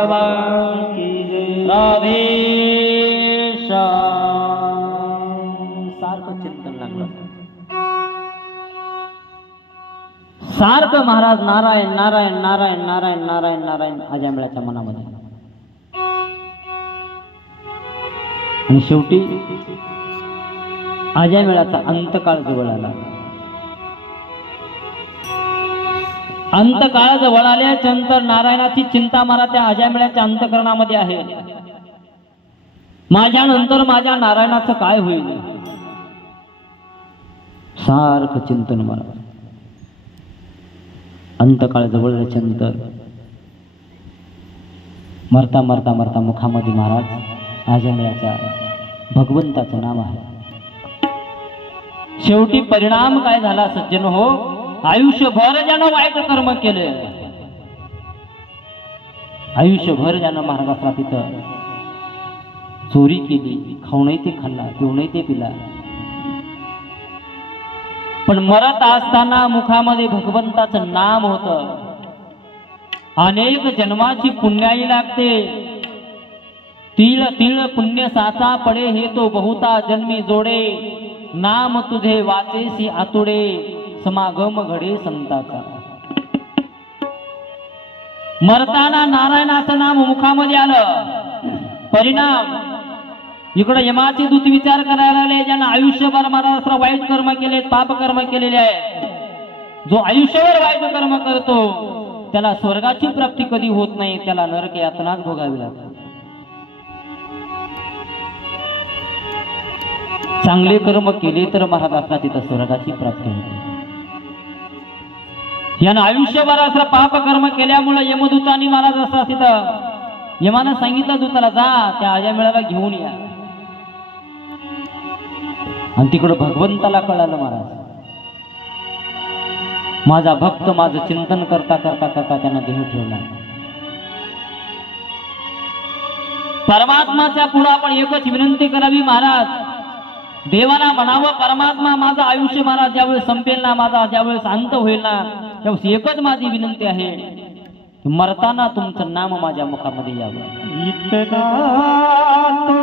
भगवान की जय। राधे श्याम। सारखं चिंतन लागलं, सारखं महाराज नारायण नारायण नारायण नारायण नारायण नारायण अजामिळाच्या मनामध्ये. आणि शेवटी अजामिळाचा अंतकाळ जवळ आला. अंतकाळ जवळ आल्याच्या नंतर नारायणाची चिंता मला त्या अजामिळाच्या अंतकरणामध्ये आहे. माझ्या नंतर माझ्या नारायणाचं काय होईल, सारखं चिंतन मला. अंतकाळ जवळ आल्याच्यानंतर मरता मरता मरता मुखामध्ये महाराज अजामिळाच्या भगवंताचं नाम आहे. शेवटी परिणाम काय झाला सज्जन हो, आयुष्यभर ज्यानं वाईट कर्म केले, आयुष्यभर ज्यानं महाराजाला तिथं चोरी केली, खाऊनही ते खाल्ला, पिऊनही ते पिला, पण मरत असताना मुखामध्ये भगवंताचं नाम होतं. अनेक जन्माची पुण्याई लागते, तिळ तिळ पुण्य साचा पडे हे तो बहुता जन्मी जोडे, नाम तुझे वाचेसी आतुडे समागम घडे संताचा. मरताना नारायणाचं नाम मुखामध्ये आलं, परिणाम इकडे यमाचे दूत विचार करायला लागले, ज्यानं आयुष्यभर महाराज वाईट कर्म केले, पाप कर्म केलेले आहे. जो आयुष्यभर वाईट कर्म करतो त्याला स्वर्गाची प्राप्ती कधी होत नाही, त्याला नरक यातनाच भोगावी लागते. चांगले कर्म केले तर महाराजांना तिथं स्वर्गाची प्राप्ती होते. यानं आयुष्यभर असं पाप कर्म केल्यामुळे यमदूतांनी महाराज असं तिथं यमानं सांगितलं, दूताला जा त्या अजामिळाला घेऊन या. आणि तिकडं भगवंताला कळालं, महाराज माझा भक्त माझं चिंतन करता करता करता त्यांना देह ठेवला. परमात्माच्या पुढे आपण एकच विनंती करावी, महाराज देवाला म्हणावं, परमात्मा माझं आयुष्य महाराज ज्यावेळेस संपेल ना, माझा ज्यावेळेस अंत होईल ना, त्यावेळेस एकच माझी विनंती आहे, मरताना तुमचं नाम माझ्या मुखामध्ये यावं. इतना तो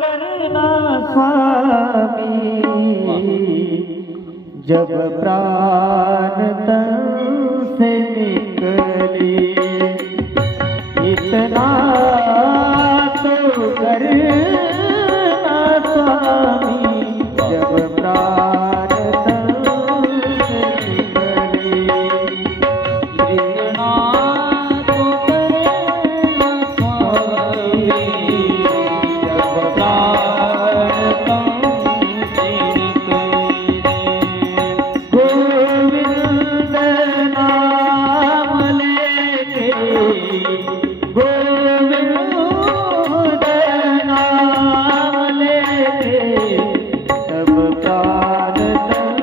करना स्वामी, जब प्राण तन से निकले, इतना तो करना स्वामी, जब प्राण तन से निकले, इतना तो करना स्वामी, जब प्राण तन से निकले, गोविंद नाम लेके, गोविंद नाम लेके, तब प्राण तन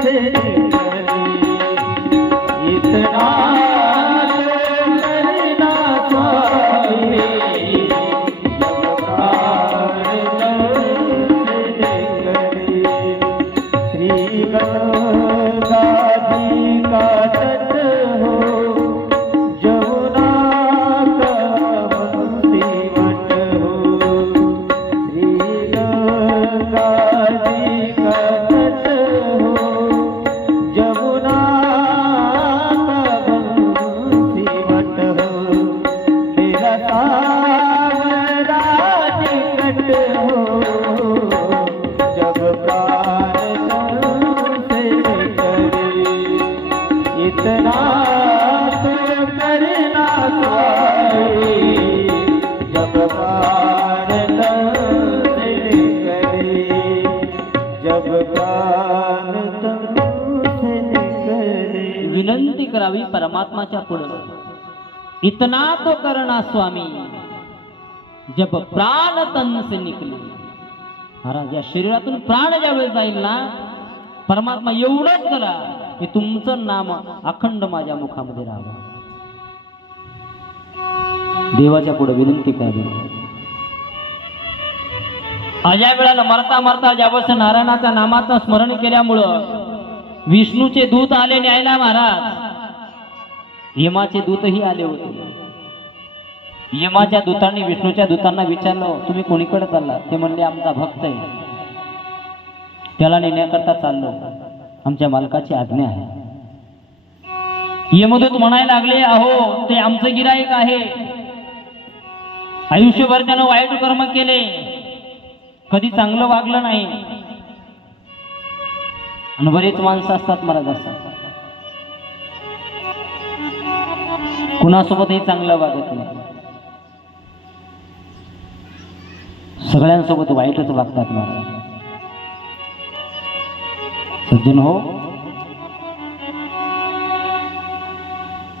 से निकले, इतना तो करना स्वामी, जब प्राण तन से निकले। श्री गंगा जी का तट हो, जमुना का बंसीवट हो, श्री गंगा जी का तट हो, जमुना का बंसीवट हो, मेरा सावरा निकट हो, जब प्राण तन से निकले, इतना तो करना स्वामी, जब प्राण तन से निकले, जब प्राण तन से निकले. विनंती करावी परमात्माच्या पुढे, इतना तो करना स्वामी, जब प्राण तन से निकले. महाराज या शरीरातून प्राण ज्यावेळेस जाईल ना, परमात्मा एवढंच करा की तुमचं नाम अखंड माझ्या मुखामध्ये राहावं. देवाच्या पुढे विनंती करावी. अशा वेळेला मरता मरता ज्यावेळेस नारायणाच्या नामाचं स्मरण केल्यामुळं विष्णूचे दूत आले न्यायला महाराज, यमाचे दूतही आले होते. यमाच्या दूतांनी विष्णूच्या दूतांना विचारलं, तुम्ही कोणीकडे चालला? ते म्हणले, आमचा भक्त आहे, त्याला नेण्याकरता चाललो, आमच्या मालकाची आज्ञा आहे. यमदूत म्हणायला लागले, अहो ते आमचं गिराईक आहे, आयुष्यभर त्यानं वाईट कर्म केले, कधी चांगलं वागलं नाही. आणि बरेच माणसं असतात महाराज असतात, कुणासोबतही चांगलं वागत नाही, सगळ्यांसोबत वाईटच वागतात महाराज. सज्जन हो,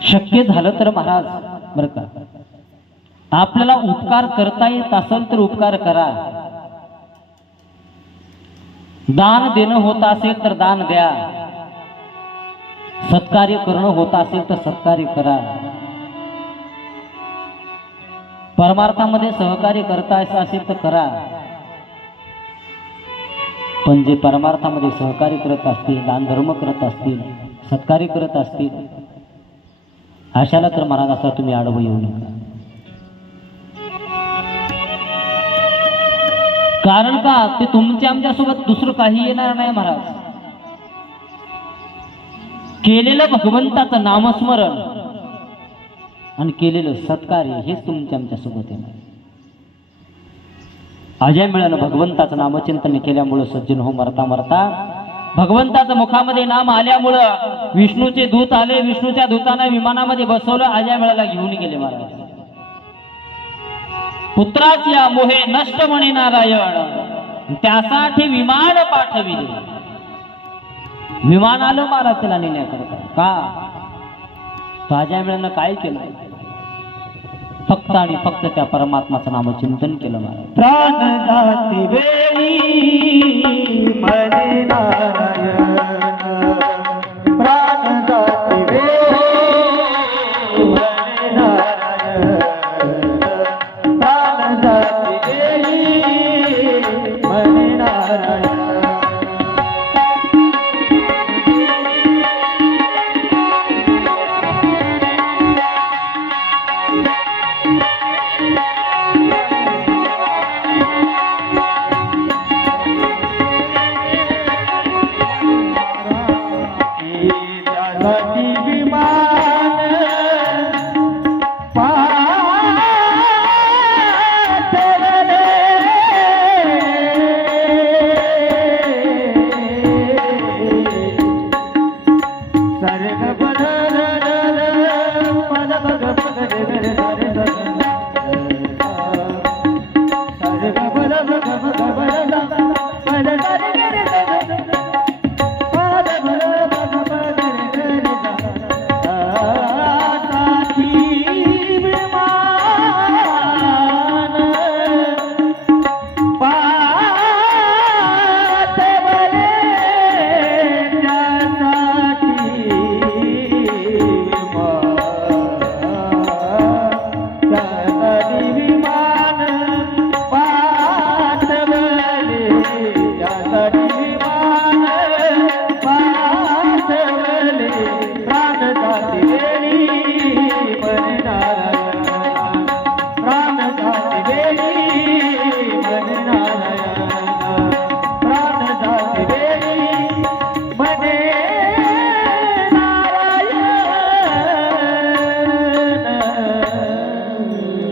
शक्य झालं तर महाराज बर का, आपल्याला उपकार करता येत असेल तर उपकार करा. दान देणं होत असेल तर दान द्या, सत्कार्य करणं होत असेल तर सत्कार्य करा. परमार्थामध्ये सहकार्य करता असेल तर करा. पण जे परमार्थामध्ये सहकार्य करत असतील, दान धर्म करत असतील, सत्कार्य करत असतील, अशाला तर महाराज असा तुम्ही आडवं येऊ नका. कारण का, ते तुमच्या आमच्यासोबत दुसरं काही येणार नाही महाराज. केलेलं भगवंताचं नामस्मरण आणि केलेलं सत्कार्य हेच तुमच्या आमच्यासोबत येणार. अजय मिळालं भगवंताचं नामचिंतन केल्यामुळं सज्जन हो, मरता मरता भगवंताचं मुखामध्ये नाम आल्यामुळं विष्णूचे दूत आले, विष्णूच्या दूतांना विमानामध्ये बसवलं, अजय मिळाला घेऊन गेले महाराज. पुत्राची मोहे नष्ट म्हणे नारायण, त्यासाठी विमान पाठविले. विमान आलं महाराज त्याला नेण्याकरता. का? अजय मिळानं काय केलं? फक्त आणि फक्त त्या परमात्माचं नामचिंतन केलं महाराज. प्राण जाती वेळी म्हणे नारायण, प्राण जाती वेळी म्हणे नारायण, प्राण जाती वेळी म्हणे नारायण.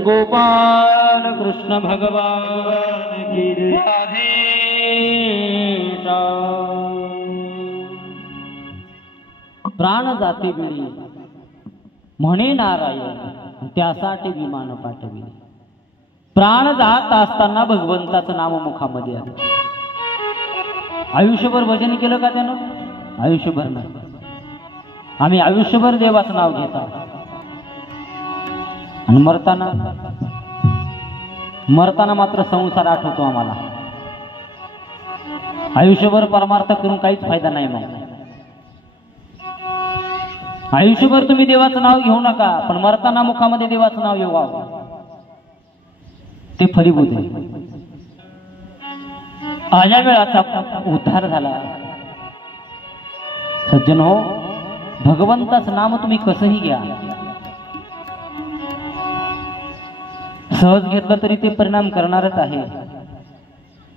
गोपाल कृष्ण भगवान की राधे. प्राण जाती वेळी म्हणे नारायण, त्यासाठी विमान पाठविले. प्राण जात असताना भगवंताचं नाम मुखामध्ये आलं. आयुष्यभर भजन केलं का त्यानं? आयुष्यभर नाही. आम्ही आयुष्यभर देवाचं नाव घेतात आणि मरताना मात्र संसार आठवतो आम्हाला. आयुष्यभर परमार्थ करून काहीच फायदा नाही. मग आयुष्यभर तुम्ही देवाचं नाव घेऊ नका, पण मरताना मुखामध्ये देवाचं नाव येऊ, ते फलीभूत आहे. अशा वेळाचा उद्धार झाला. सज्जन हो, भगवंताचं नाम तुम्ही कसंही घ्या, सहज घेतलं तरी ते परिणाम करणारच आहे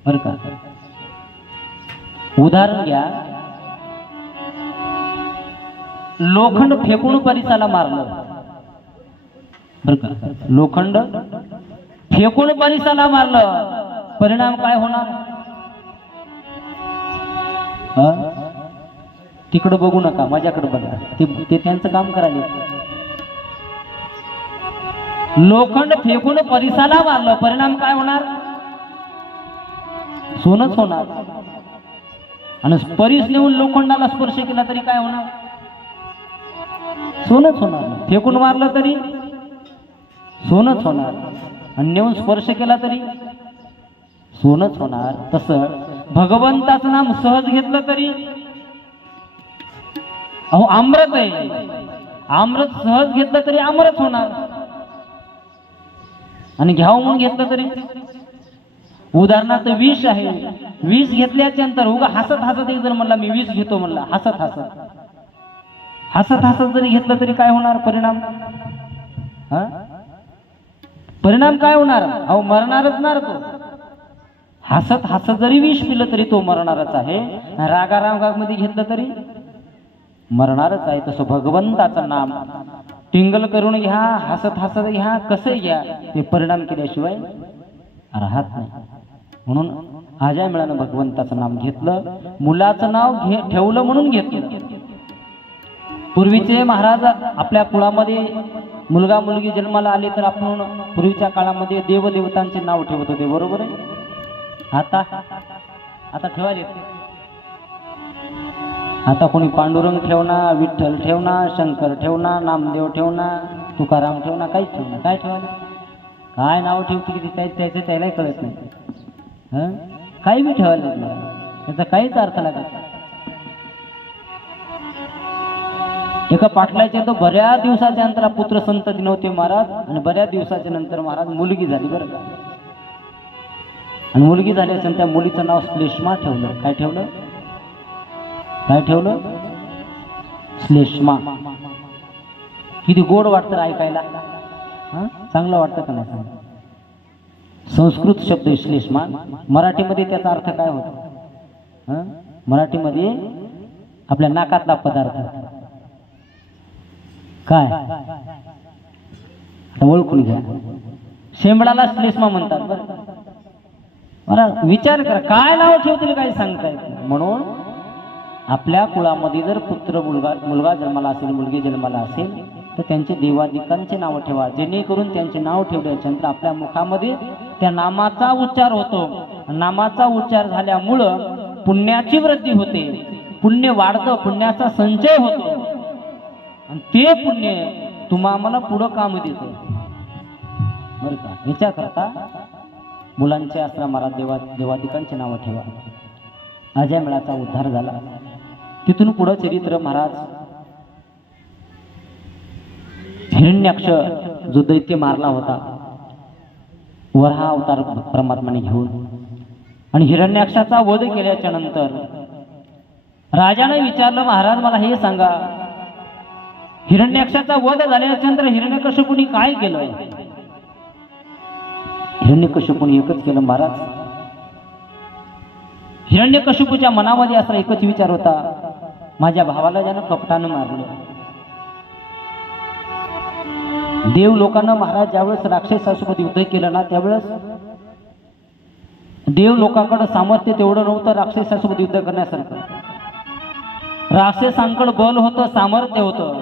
बरं का. उदाहरण घ्या, लोखंड फेकून परिसाला मारलं बरं का. लोखंड फेकून परिसाला मारलं, परिणाम काय होणार? तिकडं बघू नका, माझ्याकडे बघा. ते त्यांचं काम करायला. लोखंड फेकून परिसाला मारलं, परिणाम काय होणार? सोनच होणार. आणि परीस नेऊन लोखंडाला स्पर्श केला तरी काय होणार? सोनच होणार. फेकून मारलं तरी सोनच होणार, आणि नेऊन स्पर्श केला तरी सोनच होणार. तसं भगवंताचं नाम सहज घेतलं तरी, अहो अमृत आहे, अमृत सहज घेतलं तरी अमृत होणार, आणि घ्यावं म्हणून घेतलं तरी. उदाहरणार्थ विष आहे, विष घेतल्याच्या नंतर उगा हसत हसत एक जर म्हणला मी विष घेतो म्हणला, हसत हसत हसत हसत जरी घेतलं तरी काय होणार परिणाम? परिणाम काय होणार? अहो मरणारच ना तो. हसत हसत जरी विष पिलं तरी तो मरणारच आहे, रागारागामध्ये घेतलं तरी मरणारच आहे. तसं भगवंताचं नाम टिंगल करून घ्या, हसत हसत घ्या, कसं घ्या, ते परिणाम केल्याशिवाय राहत नाही. म्हणून आजा मिळानं भगवंताचं नाम घेतलं, मुलाचं नाव ठेवलं म्हणून घेतलं. पूर्वीचे महाराज आपल्या कुळामध्ये मुलगा मुलगी जन्माला आले तर आपण पूर्वीच्या काळामध्ये देवदेवतांचे नाव ठेवत होते, बरोबर आहे. आता ठेवायला, आता कोणी पांडुरंग ठेवणार, विठ्ठल ठेवणार, शंकर ठेवणार, नामदेव ठेवणार, तुकाराम ठेवणार, काहीच ठेवणार. काय ठेवायला? काय नाव ठेवते की काही त्याचं त्यालाही कळत नाही. काही बी ठेवायला लागलं, त्याचा काहीच अर्थ लागत नाही. एका पाटलाच्या तो बऱ्याच दिवसाच्या नंतर पुत्र संतती नव्हते महाराज, आणि बऱ्याच दिवसाच्या नंतर महाराज मुलगी झाली बरं का. आणि मुलगी झाल्याच्या त्या मुलीचं नाव श्लेष्मा ठेवलं. काय ठेवलं? काय ठेवलं? श्लेष्मा. किती गोड वाटतं ऐकायला, चांगलं वाटतं का नाही? संस्कृत शब्द श्लेष्मा, मराठीमध्ये त्याचा अर्थ काय होतो? मराठीमध्ये आपल्या नाकातला पदार्थ काय, ओळखून घ्या. शेंबडाला श्लेष्मा म्हणतात. बरं विचार करा, काय नाव ठेवतील काही सांगता येत नाही. म्हणून आपल्या कुळामध्ये जर पुत्र मुलगा जन्माला असेल, मुलगी जन्माला असेल, तर त्यांचे देवादिकांचे नाव ठेवा, जेणेकरून त्यांचे नाव ठेवल्याच्या नंतर आपल्या मुखामध्ये त्या नामाचा उच्चार होतो. नामाचा उच्चार झाल्यामुळं पुण्याची वृद्धी होते, पुण्य वाढतं, पुण्याचा संचय होतो, आणि ते पुण्य तुम्हाला पुढं काम देतं बरं का. विचार करता मुलांचे आश्रमाला देवादिकांचे नाव ठेवा. अजयमेळाचा उद्धार झाला. तिथून पुढं चरित्र महाराज हिरण्याक्ष जो दैत्य मारला होता वराह अवतार परमात्माने घेऊन, आणि हिरण्याक्षाचा वध केल्याच्या नंतर राजाने विचारलं, महाराज मला हे सांगा, हिरण्याक्षाचा वध झाल्याच्या नंतर हिरण्यकशिपुनी काय केलं? हिरण्यकशिपुनी एकच केलं महाराज. हिरण्यकशिपूच्या मनामध्ये असा एकच विचार होता, माझ्या भावाला ज्यानं कपटानं मारलं. देव लोकांना महाराज ज्यावेळेस राक्षसासोबत युद्ध केलं ना, त्यावेळेस देव लोकांकडे सामर्थ्य तेवढं नव्हतं राक्षसासोबत युद्ध करण्यासारखं. राक्षसांकडे बल होतं, सामर्थ्य होतं,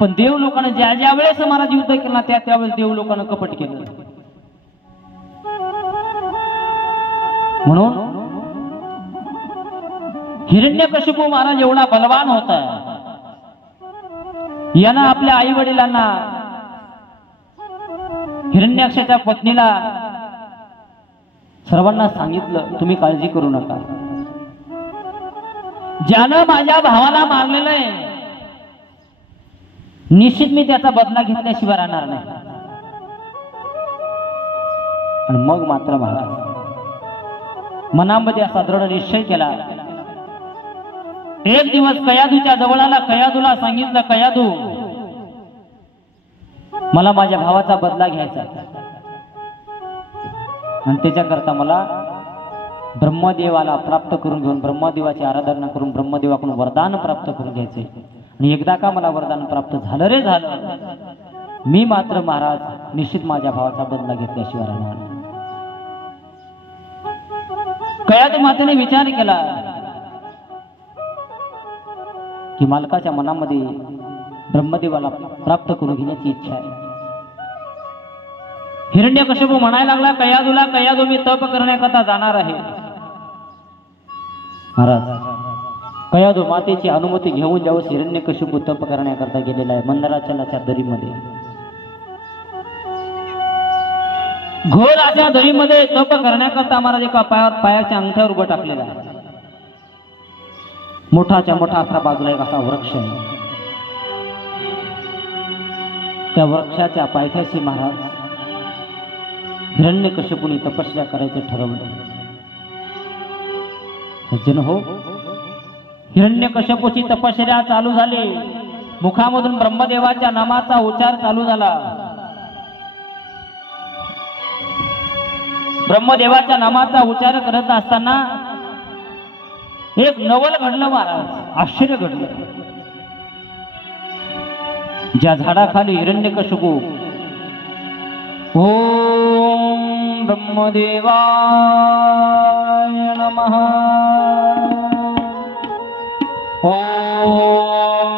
पण देव लोकांना ज्या ज्या वेळेस महाराज युद्ध केलं ना, त्यावेळेस देव लोकांना कपट केलं. म्हणून हिरण्यकशिपू महाराज एवढा बलवान होता, यानं आपल्या आई वडिलांना, हिरण्याक्षाच्या पत्नीला सर्वांना सांगितलं, तुम्ही काळजी करू नका, ज्यानं माझ्या भावाला मारलेलं आहे निश्चित मी त्याचा बदला घेतल्याशिवाय राहणार नाही. आणि मग मात्र महाराज मनामध्ये असा दृढ निश्चय केला. एक दिवस कयादूच्या जवळ आला, कयादूला सांगितलं, कयादू मला माझ्या भावाचा बदला घ्यायचा आणि त्याच्याकरता मला ब्रह्मदेवाला प्राप्त करून घेऊन ब्रह्मदेवाची आराधना करून ब्रह्मदेवाकडून वरदान प्राप्त करून घ्यायचे. आणि एकदा का मला वरदान प्राप्त झालं रे झालं, मी मात्र महाराज निश्चित माझ्या भावाचा बदला घेतल्याशिवाय राहणार नाही. कयादू मातेने विचार केला की मालकाच्या मनामध्ये ब्रह्मदेवाला प्राप्त करून घेण्याची इच्छा आहे. हिरण्यकश्यप म्हणायला लागला कयादूला, कयादू मी तप करण्याकरता जाणार आहे. महाराज कयादू मातेची अनुमती घेऊन ज्यावेळेस हिरण्यकश्यप तप करण्याकरता गेलेला आहे मंदराचलाच्या दरीमध्ये, घोर अशा दरीमध्ये तप करण्याकरता महाराज एका पायाच्या अंगठ्यावर उभं टाकलेला आहे. मोठाच्या मोठा असा बाजूला एक असा वृक्ष आहे. त्या वृक्षाच्या पायथ्याशी महाराज हिरण्यकश्यपूने तपस्या करायचं ठरवलं. सज्जन हो, हिरण्यकश्यपूची तपश्चर्या चालू झाली. मुखामधून ब्रह्मदेवाच्या नामाचा उच्चार चालू झाला. ब्रह्मदेवाच्या नामाचा उच्चार करत असताना एक नवल घडलं महाराज, आश्चर्य घडलं. ज्या झाडाखाली हिरण्यकश्यपू ओम ब्रह्मदेवाय नमः, ओम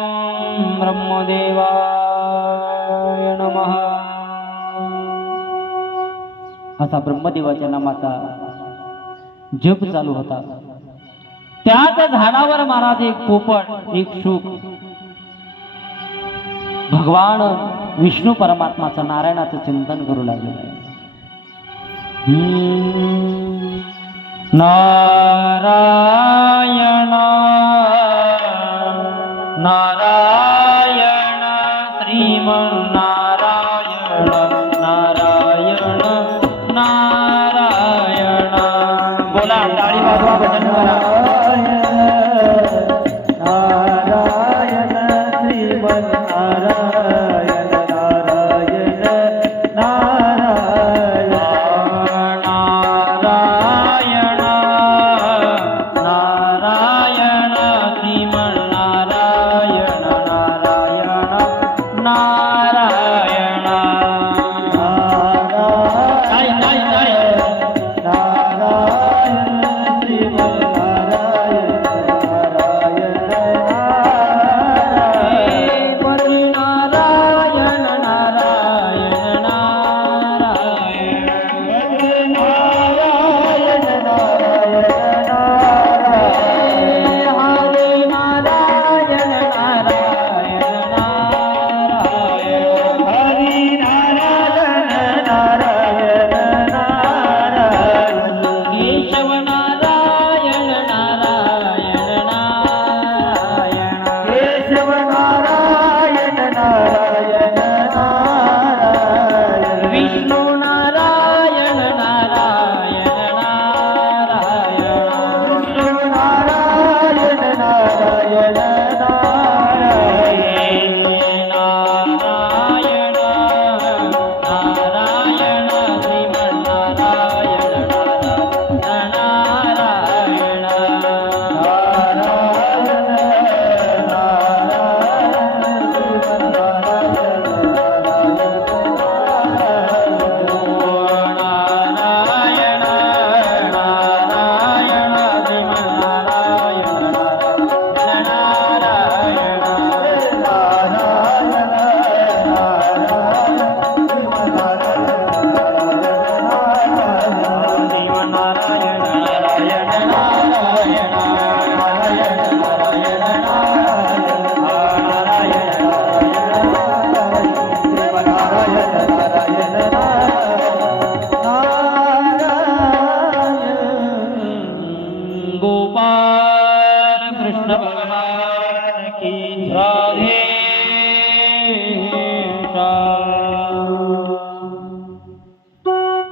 ब्रह्मदेवाय नमः असा ब्रह्मदेवाच्या नामाचा जप चालू होता. त्याच झाडावर महाराज एक पोपट, एक शुक भगवान विष्णू परमात्माचं नारायणाचं चिंतन करू लागलेलं आहे. नारायण नारायण श्रीमन्नारायण नारायण नारायण. बोला, टाळी वाजवा, भजन करा. नारायण श्रीमन्नारायण नारायण नारायण नारायण नारायण श्रीमन्नारायण नारायण नारायण. नाही नाही नाही.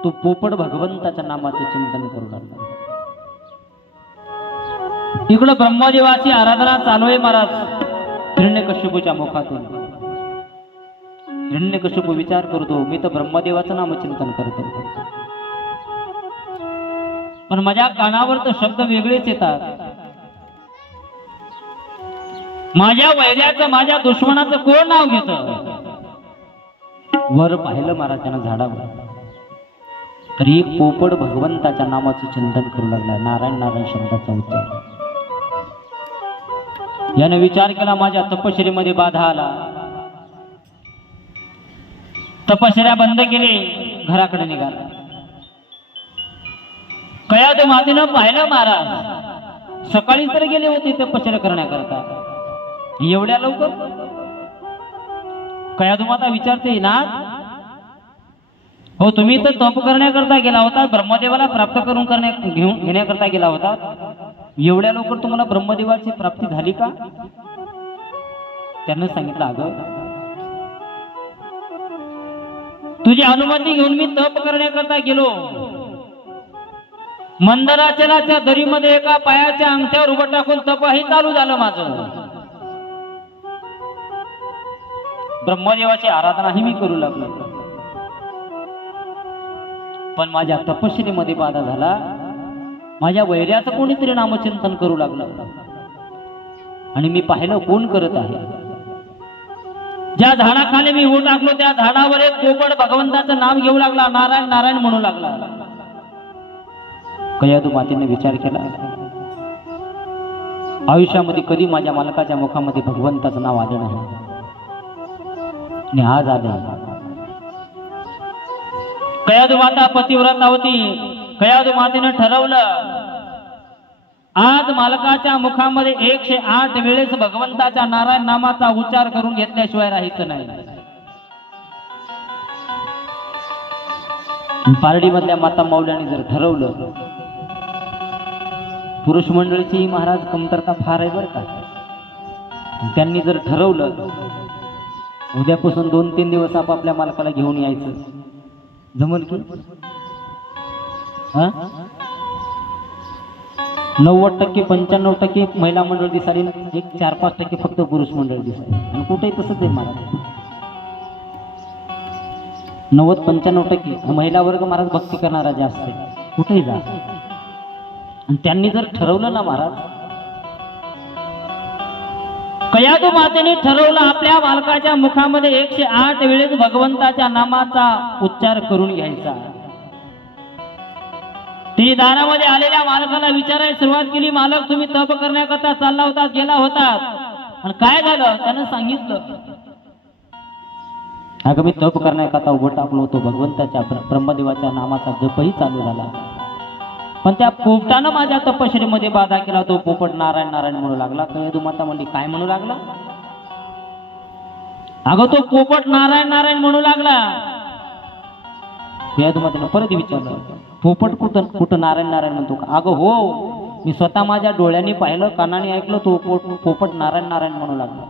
तो पोपट भगवंताच्या नामाचे चिंतन करू लागला. इकडं ब्रह्मदेवाची आराधना चालू आहे महाराज हिरण्यकश्यपूच्या मुखातून. हिरण्यकशिपू विचार करतो, मी तर ब्रह्मदेवाचं नामचिंतन करतो, पण माझ्या कानावर तर शब्द वेगळेच येतात. माझ्या वैर्याचं, माझ्या दुश्मनाचं कोण नाव घेतं? वर पाहिलं महाराजांना झाडावर, तर एक पोपट भगवंताच्या नामाचं चिंतन करू लागला. नारायण नारायण शब्दाचा उच्चार. याने विचार केला, माझ्या तपश्चर्येमध्ये बाधा आला, तपश्चर्या बंद केली, घराकडे निघाला. कयाधू मातेनं पाहिलं, महाराज सकाळी तर गेले होते तपश्चर्या करण्याकरता, एवढ्या लवकर? कयाधू माता विचारते, ना हो तुम्ही तर तप करण्याकरता गेला होता, ब्रह्मदेवाला प्राप्त करून घेण्याकरता गेला होता, एवढ्या लवकर तुम्हाला ब्रह्मदेवाची प्राप्ती झाली का? त्यानं सांगितलं, अगं तुझी अनुमती घेऊन मी तप करण्याकरता गेलो, मंदराचलाच्या दरीमध्ये एका पायाच्या अंगठ्यावर उभं टाकून तपही चालू झालं माझं, ब्रह्मदेवाची आराधनाही मी करू लागलो, पण माझ्या तपश्चर्येमध्ये बाधा झाला. माझ्या वैर्याचं कोणीतरी नामचिंतन करू लागलं आणि मी पाहिलं कोण करत आहे. ज्या झाडाखाली मी उभं टाकलो त्या झाडावर एक पोपट भगवंताचं नाम घेऊ लागला, नारायण नारायण म्हणू लागला. कयाधू मातेने विचार केला, आयुष्यामध्ये कधी माझ्या मालकाच्या मुखामध्ये भगवंताचं नाव आलं नाही, आणि आज आलं. कयाधू माता पतिव्रता होती. कयाधू मातेनं ठरवलं, आज मालकाच्या मुखामध्ये 108 वेळेस भगवंताच्या नारायण नामाचा उच्चार करून घेतल्याशिवाय राहायचं नाही. पारडी मधल्या माता माऊल्यांनी जर ठरवलं, पुरुष मंडळीची महाराज कमतरता फार आहे बरं का, त्यांनी जर ठरवलं उद्यापासून 2-3 दिवस आपापल्या मालकाला घेऊन यायचं, जमल की? 90% 95% महिला मंडळ दिसाली, एक 4-5% फक्त पुरुष मंडळ दिसते, आणि कुठेही तसंच आहे महाराज. 90-95% महिला वर्ग महाराज भक्ती करणारा जास्त आहे, कुठेही जा. आणि त्यांनी जर ठरवलं ना महाराज, कयाधू मातेने ठरवलं आपल्या मालकाच्या मुखामध्ये 108 वेळेस भगवंताच्या नामाचा उच्चार करून घ्यायचा. ती दारामध्ये आलेल्या मालकाला विचारायला सुरुवात केली, मालक तुम्ही तप करण्याकरता चालला होता, गेला होता, आणि काय झालं? त्यानं सांगितलं, अगं मी तप करण्याकरता उभं टाकलो होतो, भगवंताच्या ब्रह्मदेवाच्या नामाचा जपही चालू झाला, पण त्या पोपटानं माझ्या तपश्चर्येमध्ये बाधा केला. तो पोपट नारायण नारायण म्हणू लागला. कयाधू माता म्हणली, काय म्हणू लागला? अगं तो पोपट नारायण नारायण म्हणू लागला. कयाधू मातेनं परत विचारलं, पोपट कुठं नारायण नारायण म्हणतो का? अगं हो, मी स्वतः माझ्या डोळ्यांनी पाहिलं, कानाने ऐकलं, तो पोपट नारायण नारायण म्हणू लागला.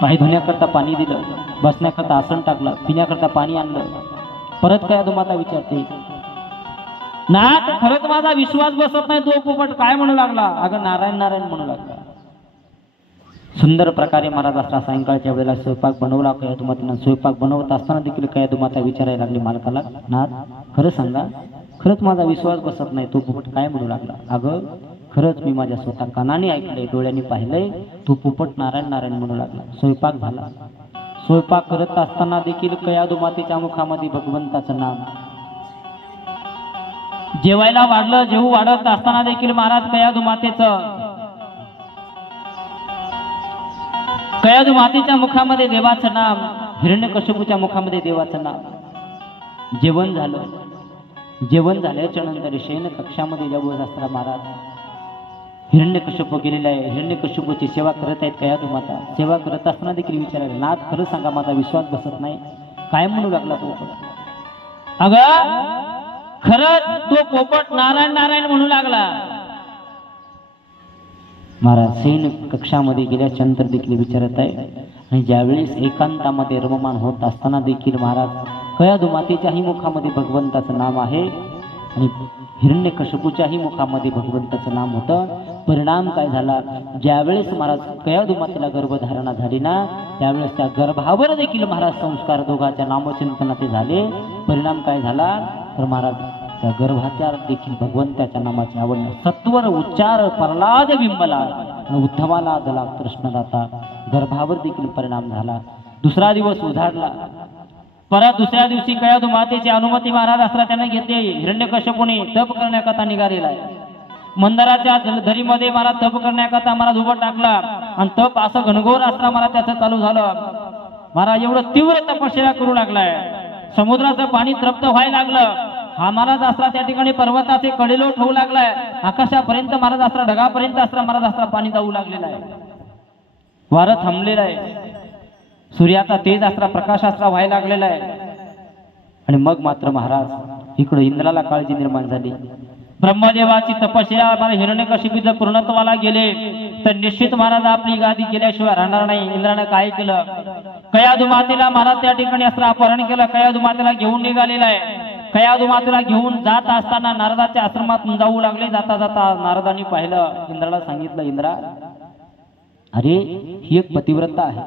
पाय धुण्याकरता पाणी दिलं, बसण्याकरता आसन टाकलं, पिण्याकरता पाणी आणलं. परत कयाधू माता विचारते, ना तर खरंच माझा विश्वास बसत नाही, तो पोपट काय म्हणू लागला? अगं नारायण नारायण म्हणू लागला. सुंदर प्रकारे महाराज असला सायंकाळच्या वेळेला स्वयंपाक बनवला. कयाधू मातेनं स्वयंपाक बनवत असताना देखील कयाधू माता विचारायला लागली मालकाला, नाथ खरं सांगा, खरंच माझा विश्वास बसत नाही, तो पोपट काय म्हणू लागला? अगं खरंच मी माझ्या स्वतः कानाने ऐकलंय, डोळ्यांनी पाहिलंय, तो पोपट नारायण नारायण म्हणू लागला. स्वयंपाक झाला. स्वयंपाक करत असताना देखील कयाधू मातेच्या मुखामध्ये भगवंताचं नाम. जेवायला वाढलं, जेवू वाढत असताना देखील महाराज कयाधू मातेच्या मुखामध्ये देवाचं नाम, हिरण्यकशिपूच्या मुखामध्ये देवाचं नाम. जेवण झालं. जेवण झाल्याच्या नंतर शयन कक्षामध्ये जेवत असताना महाराज हिरण्यकशिपू गेलेला आहे. हिरण्यकशिपूची सेवा करत आहेत कयाधू माता. सेवा करत असताना देखील विचारायला, नाथ खरं सांगा, माझा विश्वास बसत नाही, काय म्हणू लागला पोपट? अगं खरंच तो पोपट नारायण नारायण म्हणू लागला. महाराज सैन कक्षामध्ये गेल्याच्यानंतर देखील विचारत आहे, आणि ज्यावेळेस एकांतामध्ये रममान होत असताना देखील महाराज कयाधू मातेच्याही मुखामध्ये भगवंताचं नाम आहे, आणि हिरण्यकशिपूच्याही मुखामध्ये भगवंताचं नाम होतं. परिणाम काय झाला, ज्यावेळेस महाराज कयाधू मातेला गर्भधारणा झाली ना, त्यावेळेस त्या गर्भावर देखील महाराज संस्कार दोघांच्या नामचिंतनाचे झाले. परिणाम काय झाला तर महाराज त्या गर्भाच्या देखील भगवंताच्या नामाची आवड, सत्वर उच्चार प्रल्हाद बिंबला आणि उद्धवाला दला कृष्णदाता, गर्भावर देखील परिणाम झाला. दुसरा दिवस उजाडला. परत दुसऱ्या दिवशी कयाधू मातेची अनुमती महाराज असला त्याने घेतली. हिरण्यकश्यपूने तप करण्याकरता निघालेला आहे. मंदिराच्या जलधरीमध्ये मला तप करण्याकरता महाराज उभं टाकला आणि तप असं घनघोर असता मला त्याचं चालू झालं. महाराज एवढं तीव्र तपश्चर्या करू लागलाय, समुद्राचं पाणी तृप्त व्हायला लागलं. हा महाराज असला त्या ठिकाणी पर्वताचे कडेलो ठेवू लागलाय, आकाशापर्यंत महाराज असला, ढगापर्यंत असला महाराज असला पाणी जाऊ लागलेला आहे. वारं थांबलेलं आहे, सूर्याचा तेज असला, प्रकाश असला व्हायला लागलेला आहे. आणि मग मात्र महाराज इकडे इंद्राला काळजी निर्माण झाली. ब्रह्मदेवाची तपश्चर्या मला हिरण्यकशिपू जर पूर्णत्वाला गेले तर निश्चित महाराज आपली गादी केल्याशिवाय राहणार नाही. इंद्राने काय केलं, कयाधू मातेला महाराज त्या ठिकाणी असं अपहरण केलं. कयाधू मातेला घेऊन निघालेला आहे. कयाधू मातेला घेऊन जात असताना नारदाच्या आश्रमात जाऊ लागले. जाता जाता नारदांनी पाहिलं, इंद्राला सांगितलं, इंद्रा अरे ही एक पतिव्रता आहे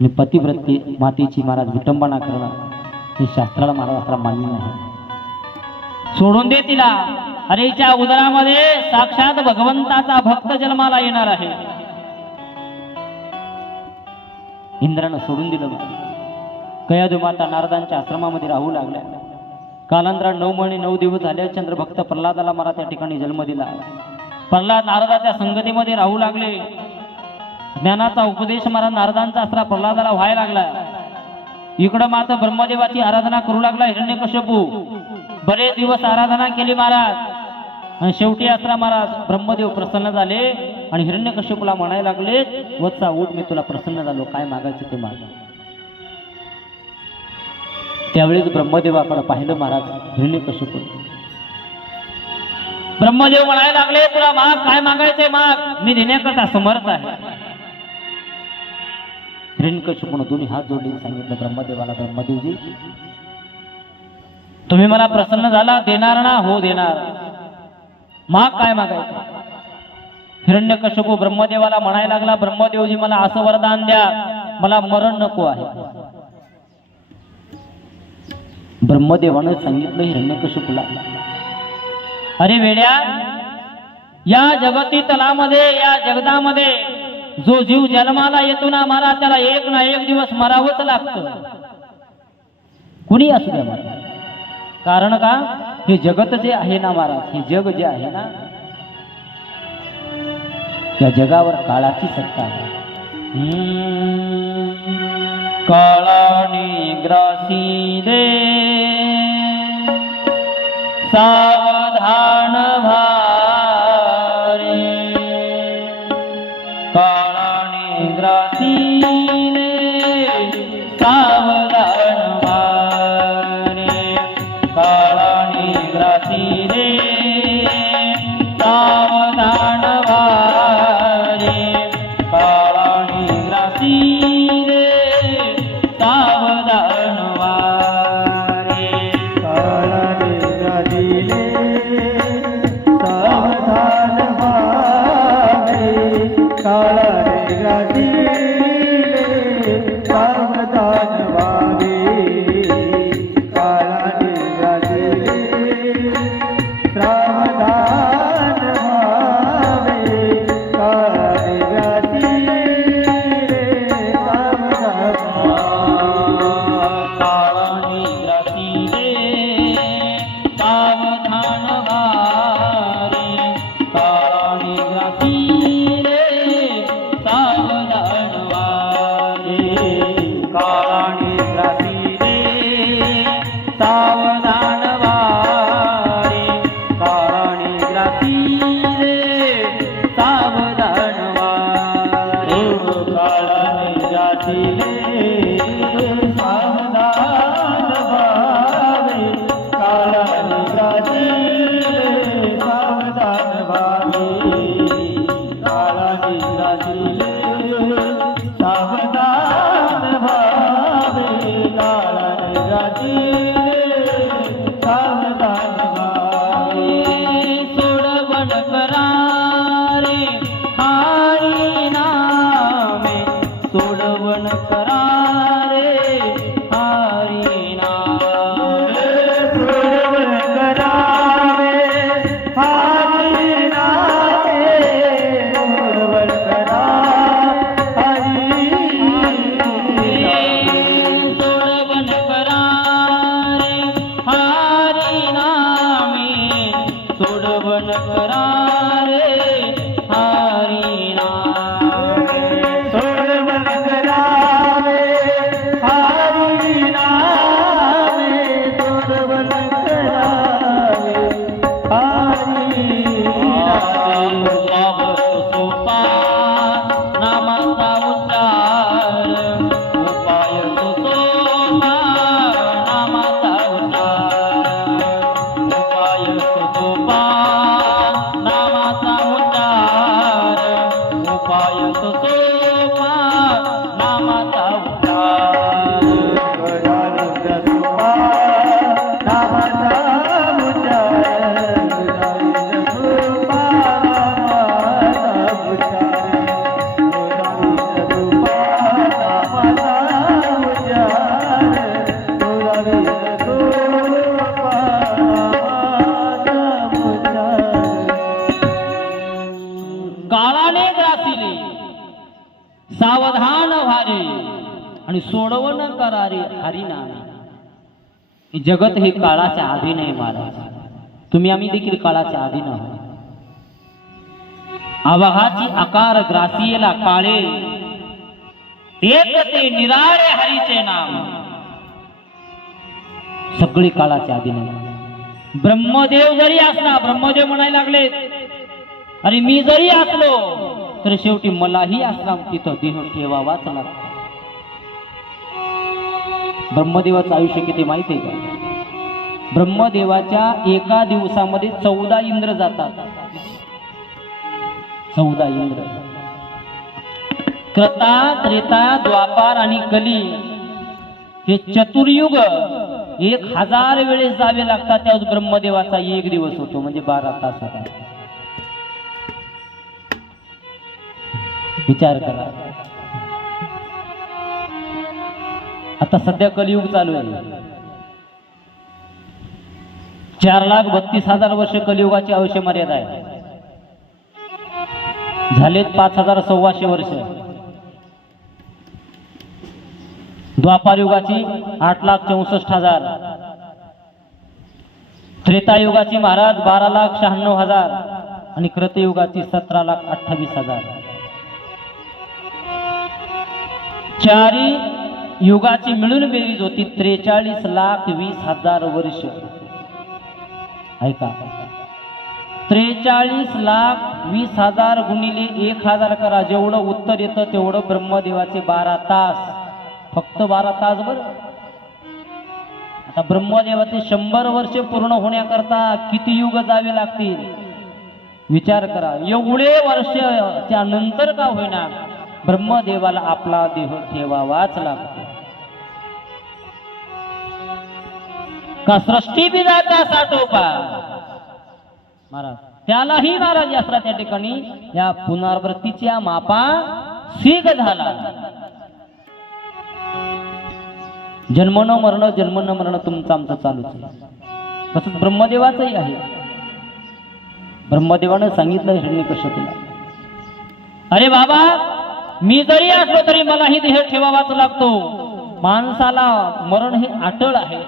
आणि पतिव्रते मातेची महाराज विटंबना करणं हे शास्त्राला महाराज असला मान्य नाही, सोडून दे तिला. अरे हिच्या उदरामध्ये साक्षात भगवंताचा भक्त जन्माला येणार आहे. इंद्रानं सोडून दिलं. कयाधू माता नारदांच्या आश्रमामध्ये राहू लागल्या. कालांतरात 9 महिने 9 दिवस झाले. चंद्रभक्त प्रल्हादाला मला त्या ठिकाणी जन्म दिला. प्रल्हाद नारदाच्या संगतीमध्ये राहू लागले. ज्ञानाचा उपदेश महाराज नारदांचा असला प्रल्हादाला व्हायला लागला. इकडं मात्र ब्रह्मदेवाची आराधना करू लागला हिरण्यकश्यपू. बरेच दिवस आराधना केली महाराज आणि शेवटी असला महाराज ब्रह्मदेव प्रसन्न झाले आणि हिरण्यकश्यपूला म्हणायला लागले, वत्सा उठ, मी तुला प्रसन्न झालो, काय मागायचं ते माग. त्यावेळेस ब्रह्मदेवाकडे पाहिलं महाराज हिरण्यकश्यपू. ब्रह्मदेव म्हणायला लागले, तुला माग, काय मागायचंय माग, मी देण्याकरता समर्थ आहे. हिरण्यकश्यपूने दोन्ही हात जोडले, सांगितलं ब्रह्मदेवाला, ब्रह्मदेवजी तुम्ही मला प्रसन्न झाला, देणार ना? हो देणार. माग, काय मागायचं? हिरण्यकश्यपू ब्रह्मदेवाला म्हणायला लागला, ब्रह्मदेवजी मला असं वरदान द्या, मला मरण नको आहे. ब्रह्मदेवानं सांगितलं हिरण्यकश्यपूला, अरे वेड्या, या जगती तलामध्ये, या जगतामध्ये जो जीव जन्माला येतो ना महाराज, त्याला एक ना एक दिवस मरावंच लागतं, कुणी असू द्या महाराज. कारण का, हे जगत जे आहे ना महाराज, हे जग जे आहे ना, या जगावर काळाची सत्ता आहे. काळाने ग्रासी दे सावधान भारे, काळाने ग्रासी दे सावधान भारे, काळाने ग्रासी दे सावधान भारे, काळाने ग्रासी दे सावधान भारे, काळाने ग्रासीले सावधान व्हावे, काळाने ग्रासीले सावधान व्हावे, काळाने ग्रासीले सावधान व्हावे, काळाने ग्रासीले सावधान काळाने ग्रासी दे सावधान भारे, काळाने ग्रासी दे सावधान काळाने ग्रासिले सावधान व्हारे आणि सोडवण करारे हरिनामे. हे जगत हे काळाच्या अधीन आहे महाराज. तुम्ही आम्ही देखील काळाच्या अधीन आहोत. अवघाची आकार ग्रासियेला काळे एक ते निराळे हरीचे नाम. सगळी काळाच्या अधीन आहे. ब्रह्मदेव जरी असला, ब्रह्मदेव म्हणायला लागले आणि मी जरी असलो तर शेवटी मलाही असला तिथं देह ठेवावाच लागतो. ब्रह्मदेवाचं आयुष्य किती माहिती आहे का? ब्रह्मदेवाच्या एका दिवसामध्ये 14 इंद्र जातात. 14 इंद्र. क्रता, त्रेता, द्वापार आणि कली हे चतुर्युग 1000 वेळेस जावे लागतात. त्यावेळेस ब्रह्मदेवाचा एक दिवस होतो, म्हणजे 12 तास होता. विचार करा. आता सध्या कलियुग चालू आहे. 4,32,000 वर्ष कलियुगाची आयुष्य मर्यादा आहे. झालेत 5,600 वर्ष. द्वापार युगाची 8,64,000. त्रेतायुगाची महाराज 12,96,000 आणि कृतयुगाची 17,28,000. चारी युगाची मिळून बेरीज होती 43,20,000 वर्ष. ऐका, 43,20,000 गुणिले 1,000 करा. जेवढं उत्तर येतं तेवढं ब्रह्मदेवाचे 12 तास. फक्त 12 तास बरं. आता ब्रह्मदेवाचे 100 वर्ष पूर्ण होण्याकरता किती युग जावे लागतील विचार करा. एवढे वर्ष त्यानंतर का होईना ब्रह्मदेवाला आपला देह ठेवावाच लागतो. का सृष्टी बिजाचा साठोपा महाराज, त्यालाही महाराज यात्रा त्या ठिकाणी या पुनरावृत्तीच्या मापा सिग झाला. जन्म न मरण, जन्म न मरण तुमचं आमचं चालूच आहे. तसंच ब्रह्मदेवाचंही आहे. ब्रह्मदेवानं सांगितलं हिरण्यकश्यपूला, अरे बाबा मी जरी असलो तरी मलाही देह ठेवावाच लागतो. माणसाला मरण हे अटळ आहे.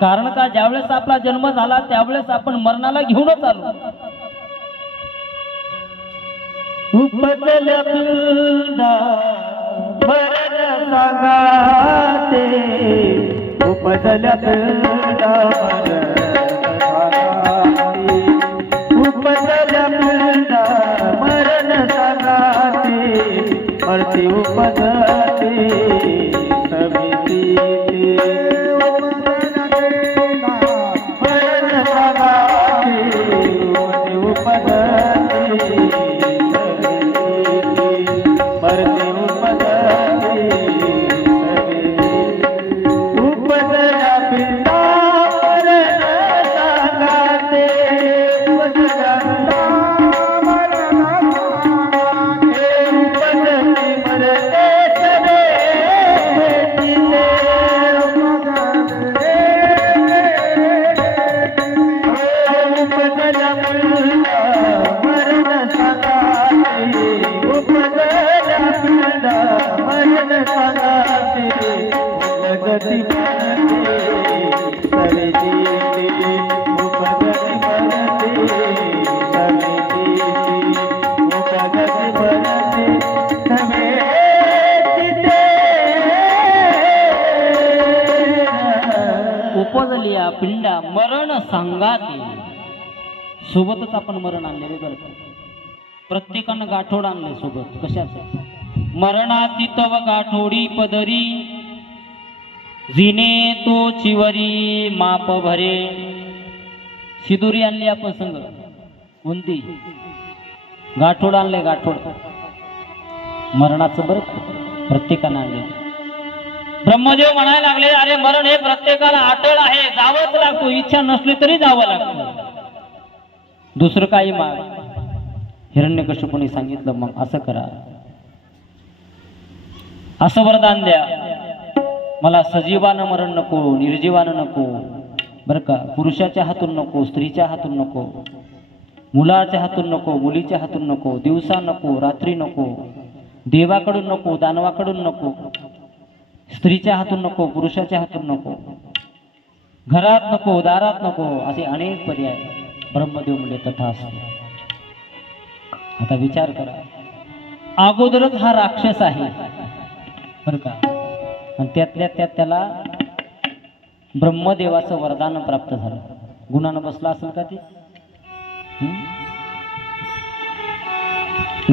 कारण का, ज्यावेळेस आपला जन्म झाला त्यावेळेस आपण मरणाला घेऊनच आलो. उपजल्या पिंडा मरण सांगाते. उपजल्या पिंडा उपजल्या पिंडा मरण सांगाते. मरती उपजते समिती मरण सांगाते. उपजते उपजलिया पिंडा मरण सांगाते. सोबतच आपण मरण आणले बरं. प्रत्येकानं गाठोड आणले सोबत. कशाचं? मरणाची तव गाठोडी पदरी जिने तो चिवरी माप भरे. सिदुरी आणली आपण संग. कोणती? गाठोड आणले. गाठोड मरणाचं बरं प्रत्येकानं आणले. ब्रह्मदेव म्हणायला लागले, अरे मरण हे प्रत्येकाला अटळ आहे, जावंच लागतो. इच्छा नसली तरी जावं लागतं. दुसरं काही माग. हिरण्यकश्यपूने सांगितलं, मग असं करा, असं वरदान द्या, मला सजीवानं मरण नको, निर्जीवानं नको बरं का, पुरुषाच्या हातून नको, स्त्रीच्या हातून नको, मुलाच्या हातून नको, मुलीच्या हातून नको, दिवसा नको, रात्री नको, देवाकडून नको, दानवाकडून नको, स्त्रीच्या हातून नको, पुरुषाच्या हातून नको, घरात नको, दारात नको, असे अनेक पर्याय ब्रह्मदेव म्हणजे तथास्तु. आता विचार करा, अगोदरच हा राक्षस आहे बरं का, आणि त्यातल्या त्यात त्याला ब्रह्मदेवाचं वरदान प्राप्त झालं. गुणानं बसला असेल का ते?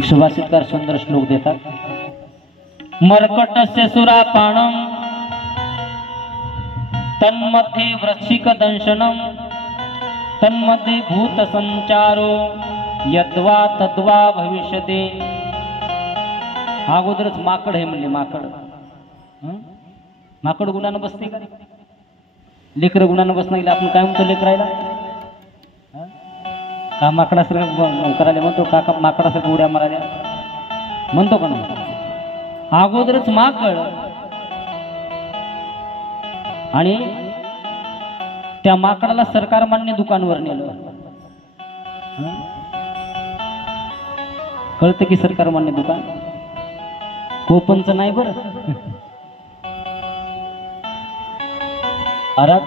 सुभाषितकार सुंदर श्लोक देतात. मर्कटस्य सुरापाणम तन्मध्ये वृश्चिक दंशनम तन्मध्ये भूत संचारो यद्वा तद्वा भविष्यते. अगोदरच माकड हे म्हणले. माकड गुणानं बसते का? लेकर गुणानं बसणं गेलं. आपण काय म्हणतो लेकरायला? का माकडासारखं करायला म्हणतो? का माकडासारखं उड्या मारायला म्हणतो का नाही? अगोदरच माकड, आणि त्या माकडाला सरकार मान्य दुकानवर नेलं. कळतं की सरकार मान्य दुकान कोपनच नाही बरं. अरे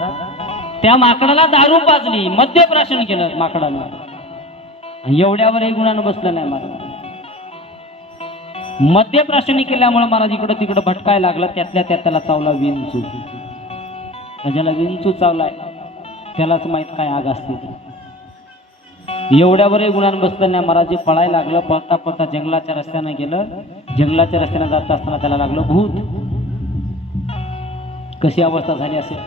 त्या माकडाला दारू पाजली, मद्यप्राशन केलं माकडानं, एवढ्यावरही गुणानं बसलं नाही महाराज. मद्यप्राशनी केल्यामुळे महाराज इकडं तिकडं भटकायला लागला. त्यातल्या त्यात त्याला चावला विंचू. ज्याला विंचू चावलाय त्यालाच माहित काय आग असते ती. एवढ्यावरही गुणानं बसलं नाही महाराज. पळायला लागलं. पळता पळता जंगलाच्या रस्त्यानं गेलं. जंगलाच्या रस्त्यानं जात असताना त्याला लागलं भूत. कशी अवस्था झाली असेल?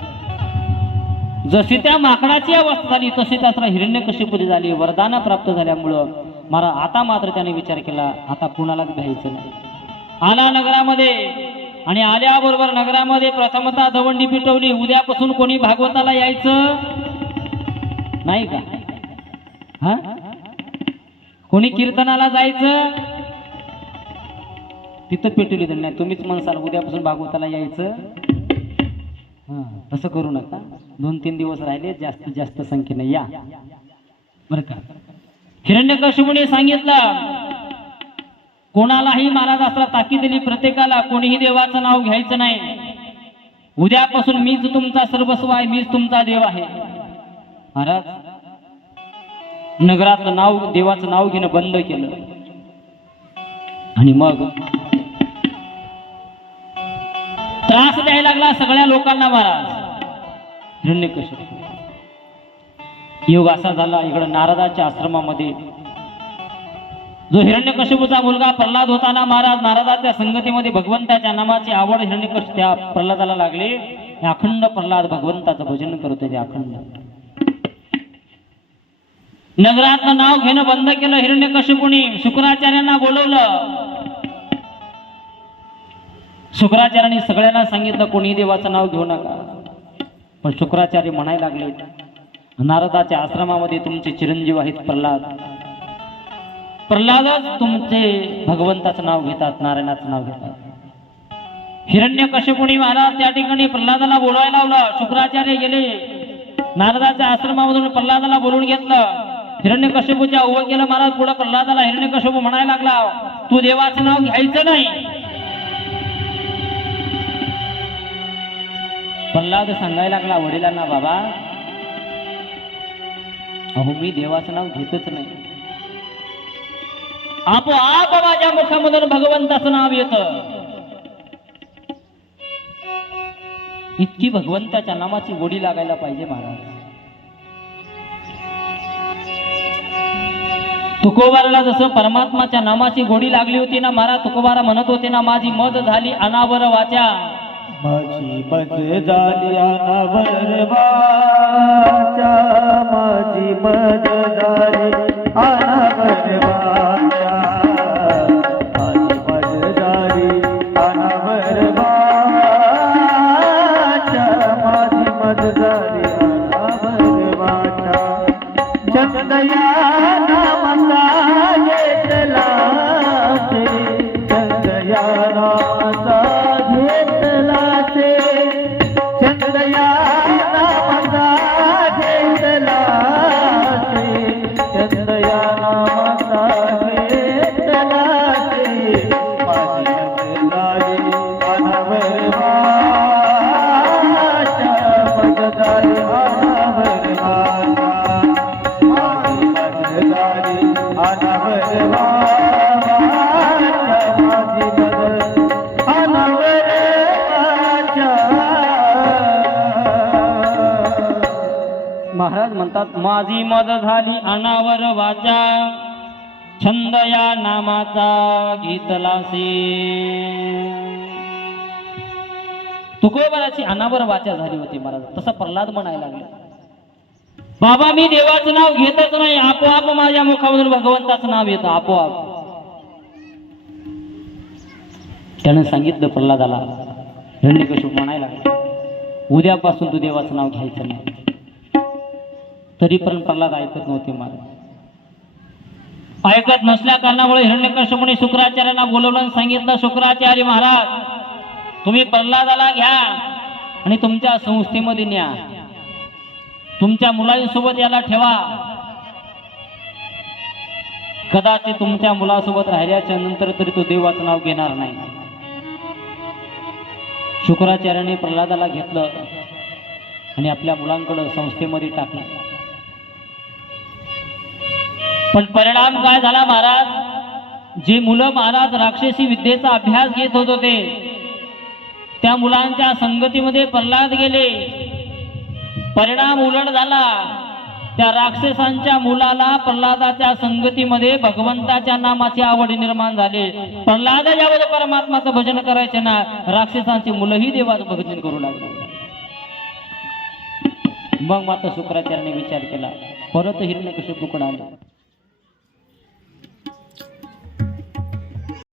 जशी त्या माकडाची अवस्था झाली तशी त्याला हिरण्यकशिपुची झाली. वरदान प्राप्त झाल्यामुळं महाराज आता मात्र त्याने विचार केला, आता कुणालाच भ्यायचं नाही. आला नगरामध्ये, आणि आल्याबरोबर नगरामध्ये प्रथमतः दवंडी पिटवली. उद्यापासून कोणी भागवताला यायचं नाही का? हा, कोणी कीर्तनाला जायचं? तिथं पेटवली तर नाही. तुम्हीच म्हणसाल उद्यापासून भागवताला यायचं. हा, तसं करू नका. 2-3 दिवस राहिले, जास्तीत जास्त संख्येने या बरं का. हिरण्यकशिपुने सांगितलं, कोणालाही महाराज असला ताकीद दिली प्रत्येकाला, कोणीही देवाचं नाव घ्यायचं नाही. उद्यापासून मीच तुमचा सर्वस्व आहे, मीच तुमचा देव आहे. महाराज नगरातलं नाव, देवाचं नाव घेणं बंद केलं. आणि मग त्रास द्यायला लागला सगळ्या लोकांना महाराज हिरण्यकशिपू. योग असा झाला, इकडं नारदाच्या आश्रमामध्ये जो हिरण्यकशिपूचा मुलगा प्रल्हाद होता ना महाराज, नारदाच्या संगतीमध्ये भगवंताच्या नामाची आवड हिरण्यकशिपू त्या प्रल्हादाला लागली. अखंड प्रल्हाद भगवंताचं भजन करतो. ते अखंड नगरातलं नाव घेणं बंद केलं हिरण्यकशिपूने. शुक्राचार्यांना बोलवलं. शुक्राचार्यांनी सगळ्यांना सांगितलं कोणी देवाचं नाव घेऊ नका. पण शुक्राचार्य म्हणायला लागले, नारदाच्या आश्रमामध्ये तुमचे चिरंजीव आहेत प्रल्हाद. प्रल्हादच तुमचे भगवंताचं नाव घेतात, नारायणाचं नाव घेतात. हिरण्यकशिपुनी महाराज त्या ठिकाणी प्रल्हादाला बोलवायला लावलं. शुक्राचार्य गेले नारदाच्या आश्रमामधून प्रल्हादाला बोलवून घेतलं. हिरण्यकशिपूच्या उभं केलं महाराज पुढे. प्रल्हादाला हिरण्यकशिपू म्हणायला लागला, तू देवाचं नाव घ्यायचं नाही. प्रल्हाद सांगायला लागला वडिलांना, बाबा अहो मी देवाचं नाव घेतच नाही. आपोआप माझ्या मुखामधून भगवंताचं नाव येतं. इतकी भगवंताच्या नामाची गोडी लागायला पाहिजे महाराज. तुकोबाराला जसं परमात्माच्या नामाची गोडी लागली होती ना महाराज, तुकोबारा म्हणत होते ना, माझी मद झाली अनावर वाचा, माझी मद झाली अनावर वाचा, माझी मद झाली अनावर वाचा, माझी मद झाली अनावर वाचा, माझी मद झाली अनावर वाचा. चंदया नामचा घेतला से, चंदया नामचा घेतला से, चंदया नामचा घेतला से, चंदया माझी मदत अनवरवाच्या. महाराज म्हणतात माझी मद झाली अनावर वाचा छंद या नामाचा घेतलासे. तुकोबराची अनावर वाचा झाली होती महाराज. तसा प्रल्हाद म्हणायला लागला बाबा मी देवाचं नाव घेतच नाही, आपोआप माझ्या मुखामधून भगवंताचं नाव येतं आपोआप. त्यानं सांगितलं प्रल्हादाला, हिरण्यकशिपू म्हणायला लागला उद्यापासून तू देवाचं नाव घ्यायचं नाही. तरी पण प्रल्हाद ऐकत नव्हते महाराज. ऐकत नसल्या कारणामुळे हिरण्यकशिपूने शुक्राचार्यांना बोलवलं आणि सांगितलं शुक्राचार्य महाराज तुम्ही प्रल्हादाला घ्या आणि तुमच्या संस्थेमध्ये न्या, तुमच्या मुलांसोबत याला ठेवा. कदाचित तुमच्या मुलासोबत राहिल्याच्या नंतर तरी तो देवाचं नाव घेणार नाही. शुक्राचार्याने प्रल्हादाला घेतलं आणि आपल्या मुलांकडे संस्थेमध्ये टाकलं. पण परिणाम काय झाला महाराज, जे मुलं महाराज राक्षसी विद्येचा अभ्यास घेत होत होते त्या मुलांच्या संगतीमध्ये प्रल्हाद गेले. परिणाम उलट झाला. त्या राक्षसांच्या मुलाला प्रल्हादाच्या संगतीमध्ये भगवंताच्या नामाची आवड निर्माण झाली. प्रल्हाद ज्यावेळी परमात्माचं भजन करायचे ना, राक्षसांची मुलंही देवाचं भजन करू लागले. मग मात्र शुक्राचार्याने विचार केला, परत हिरण्यकशिपूकडे आले.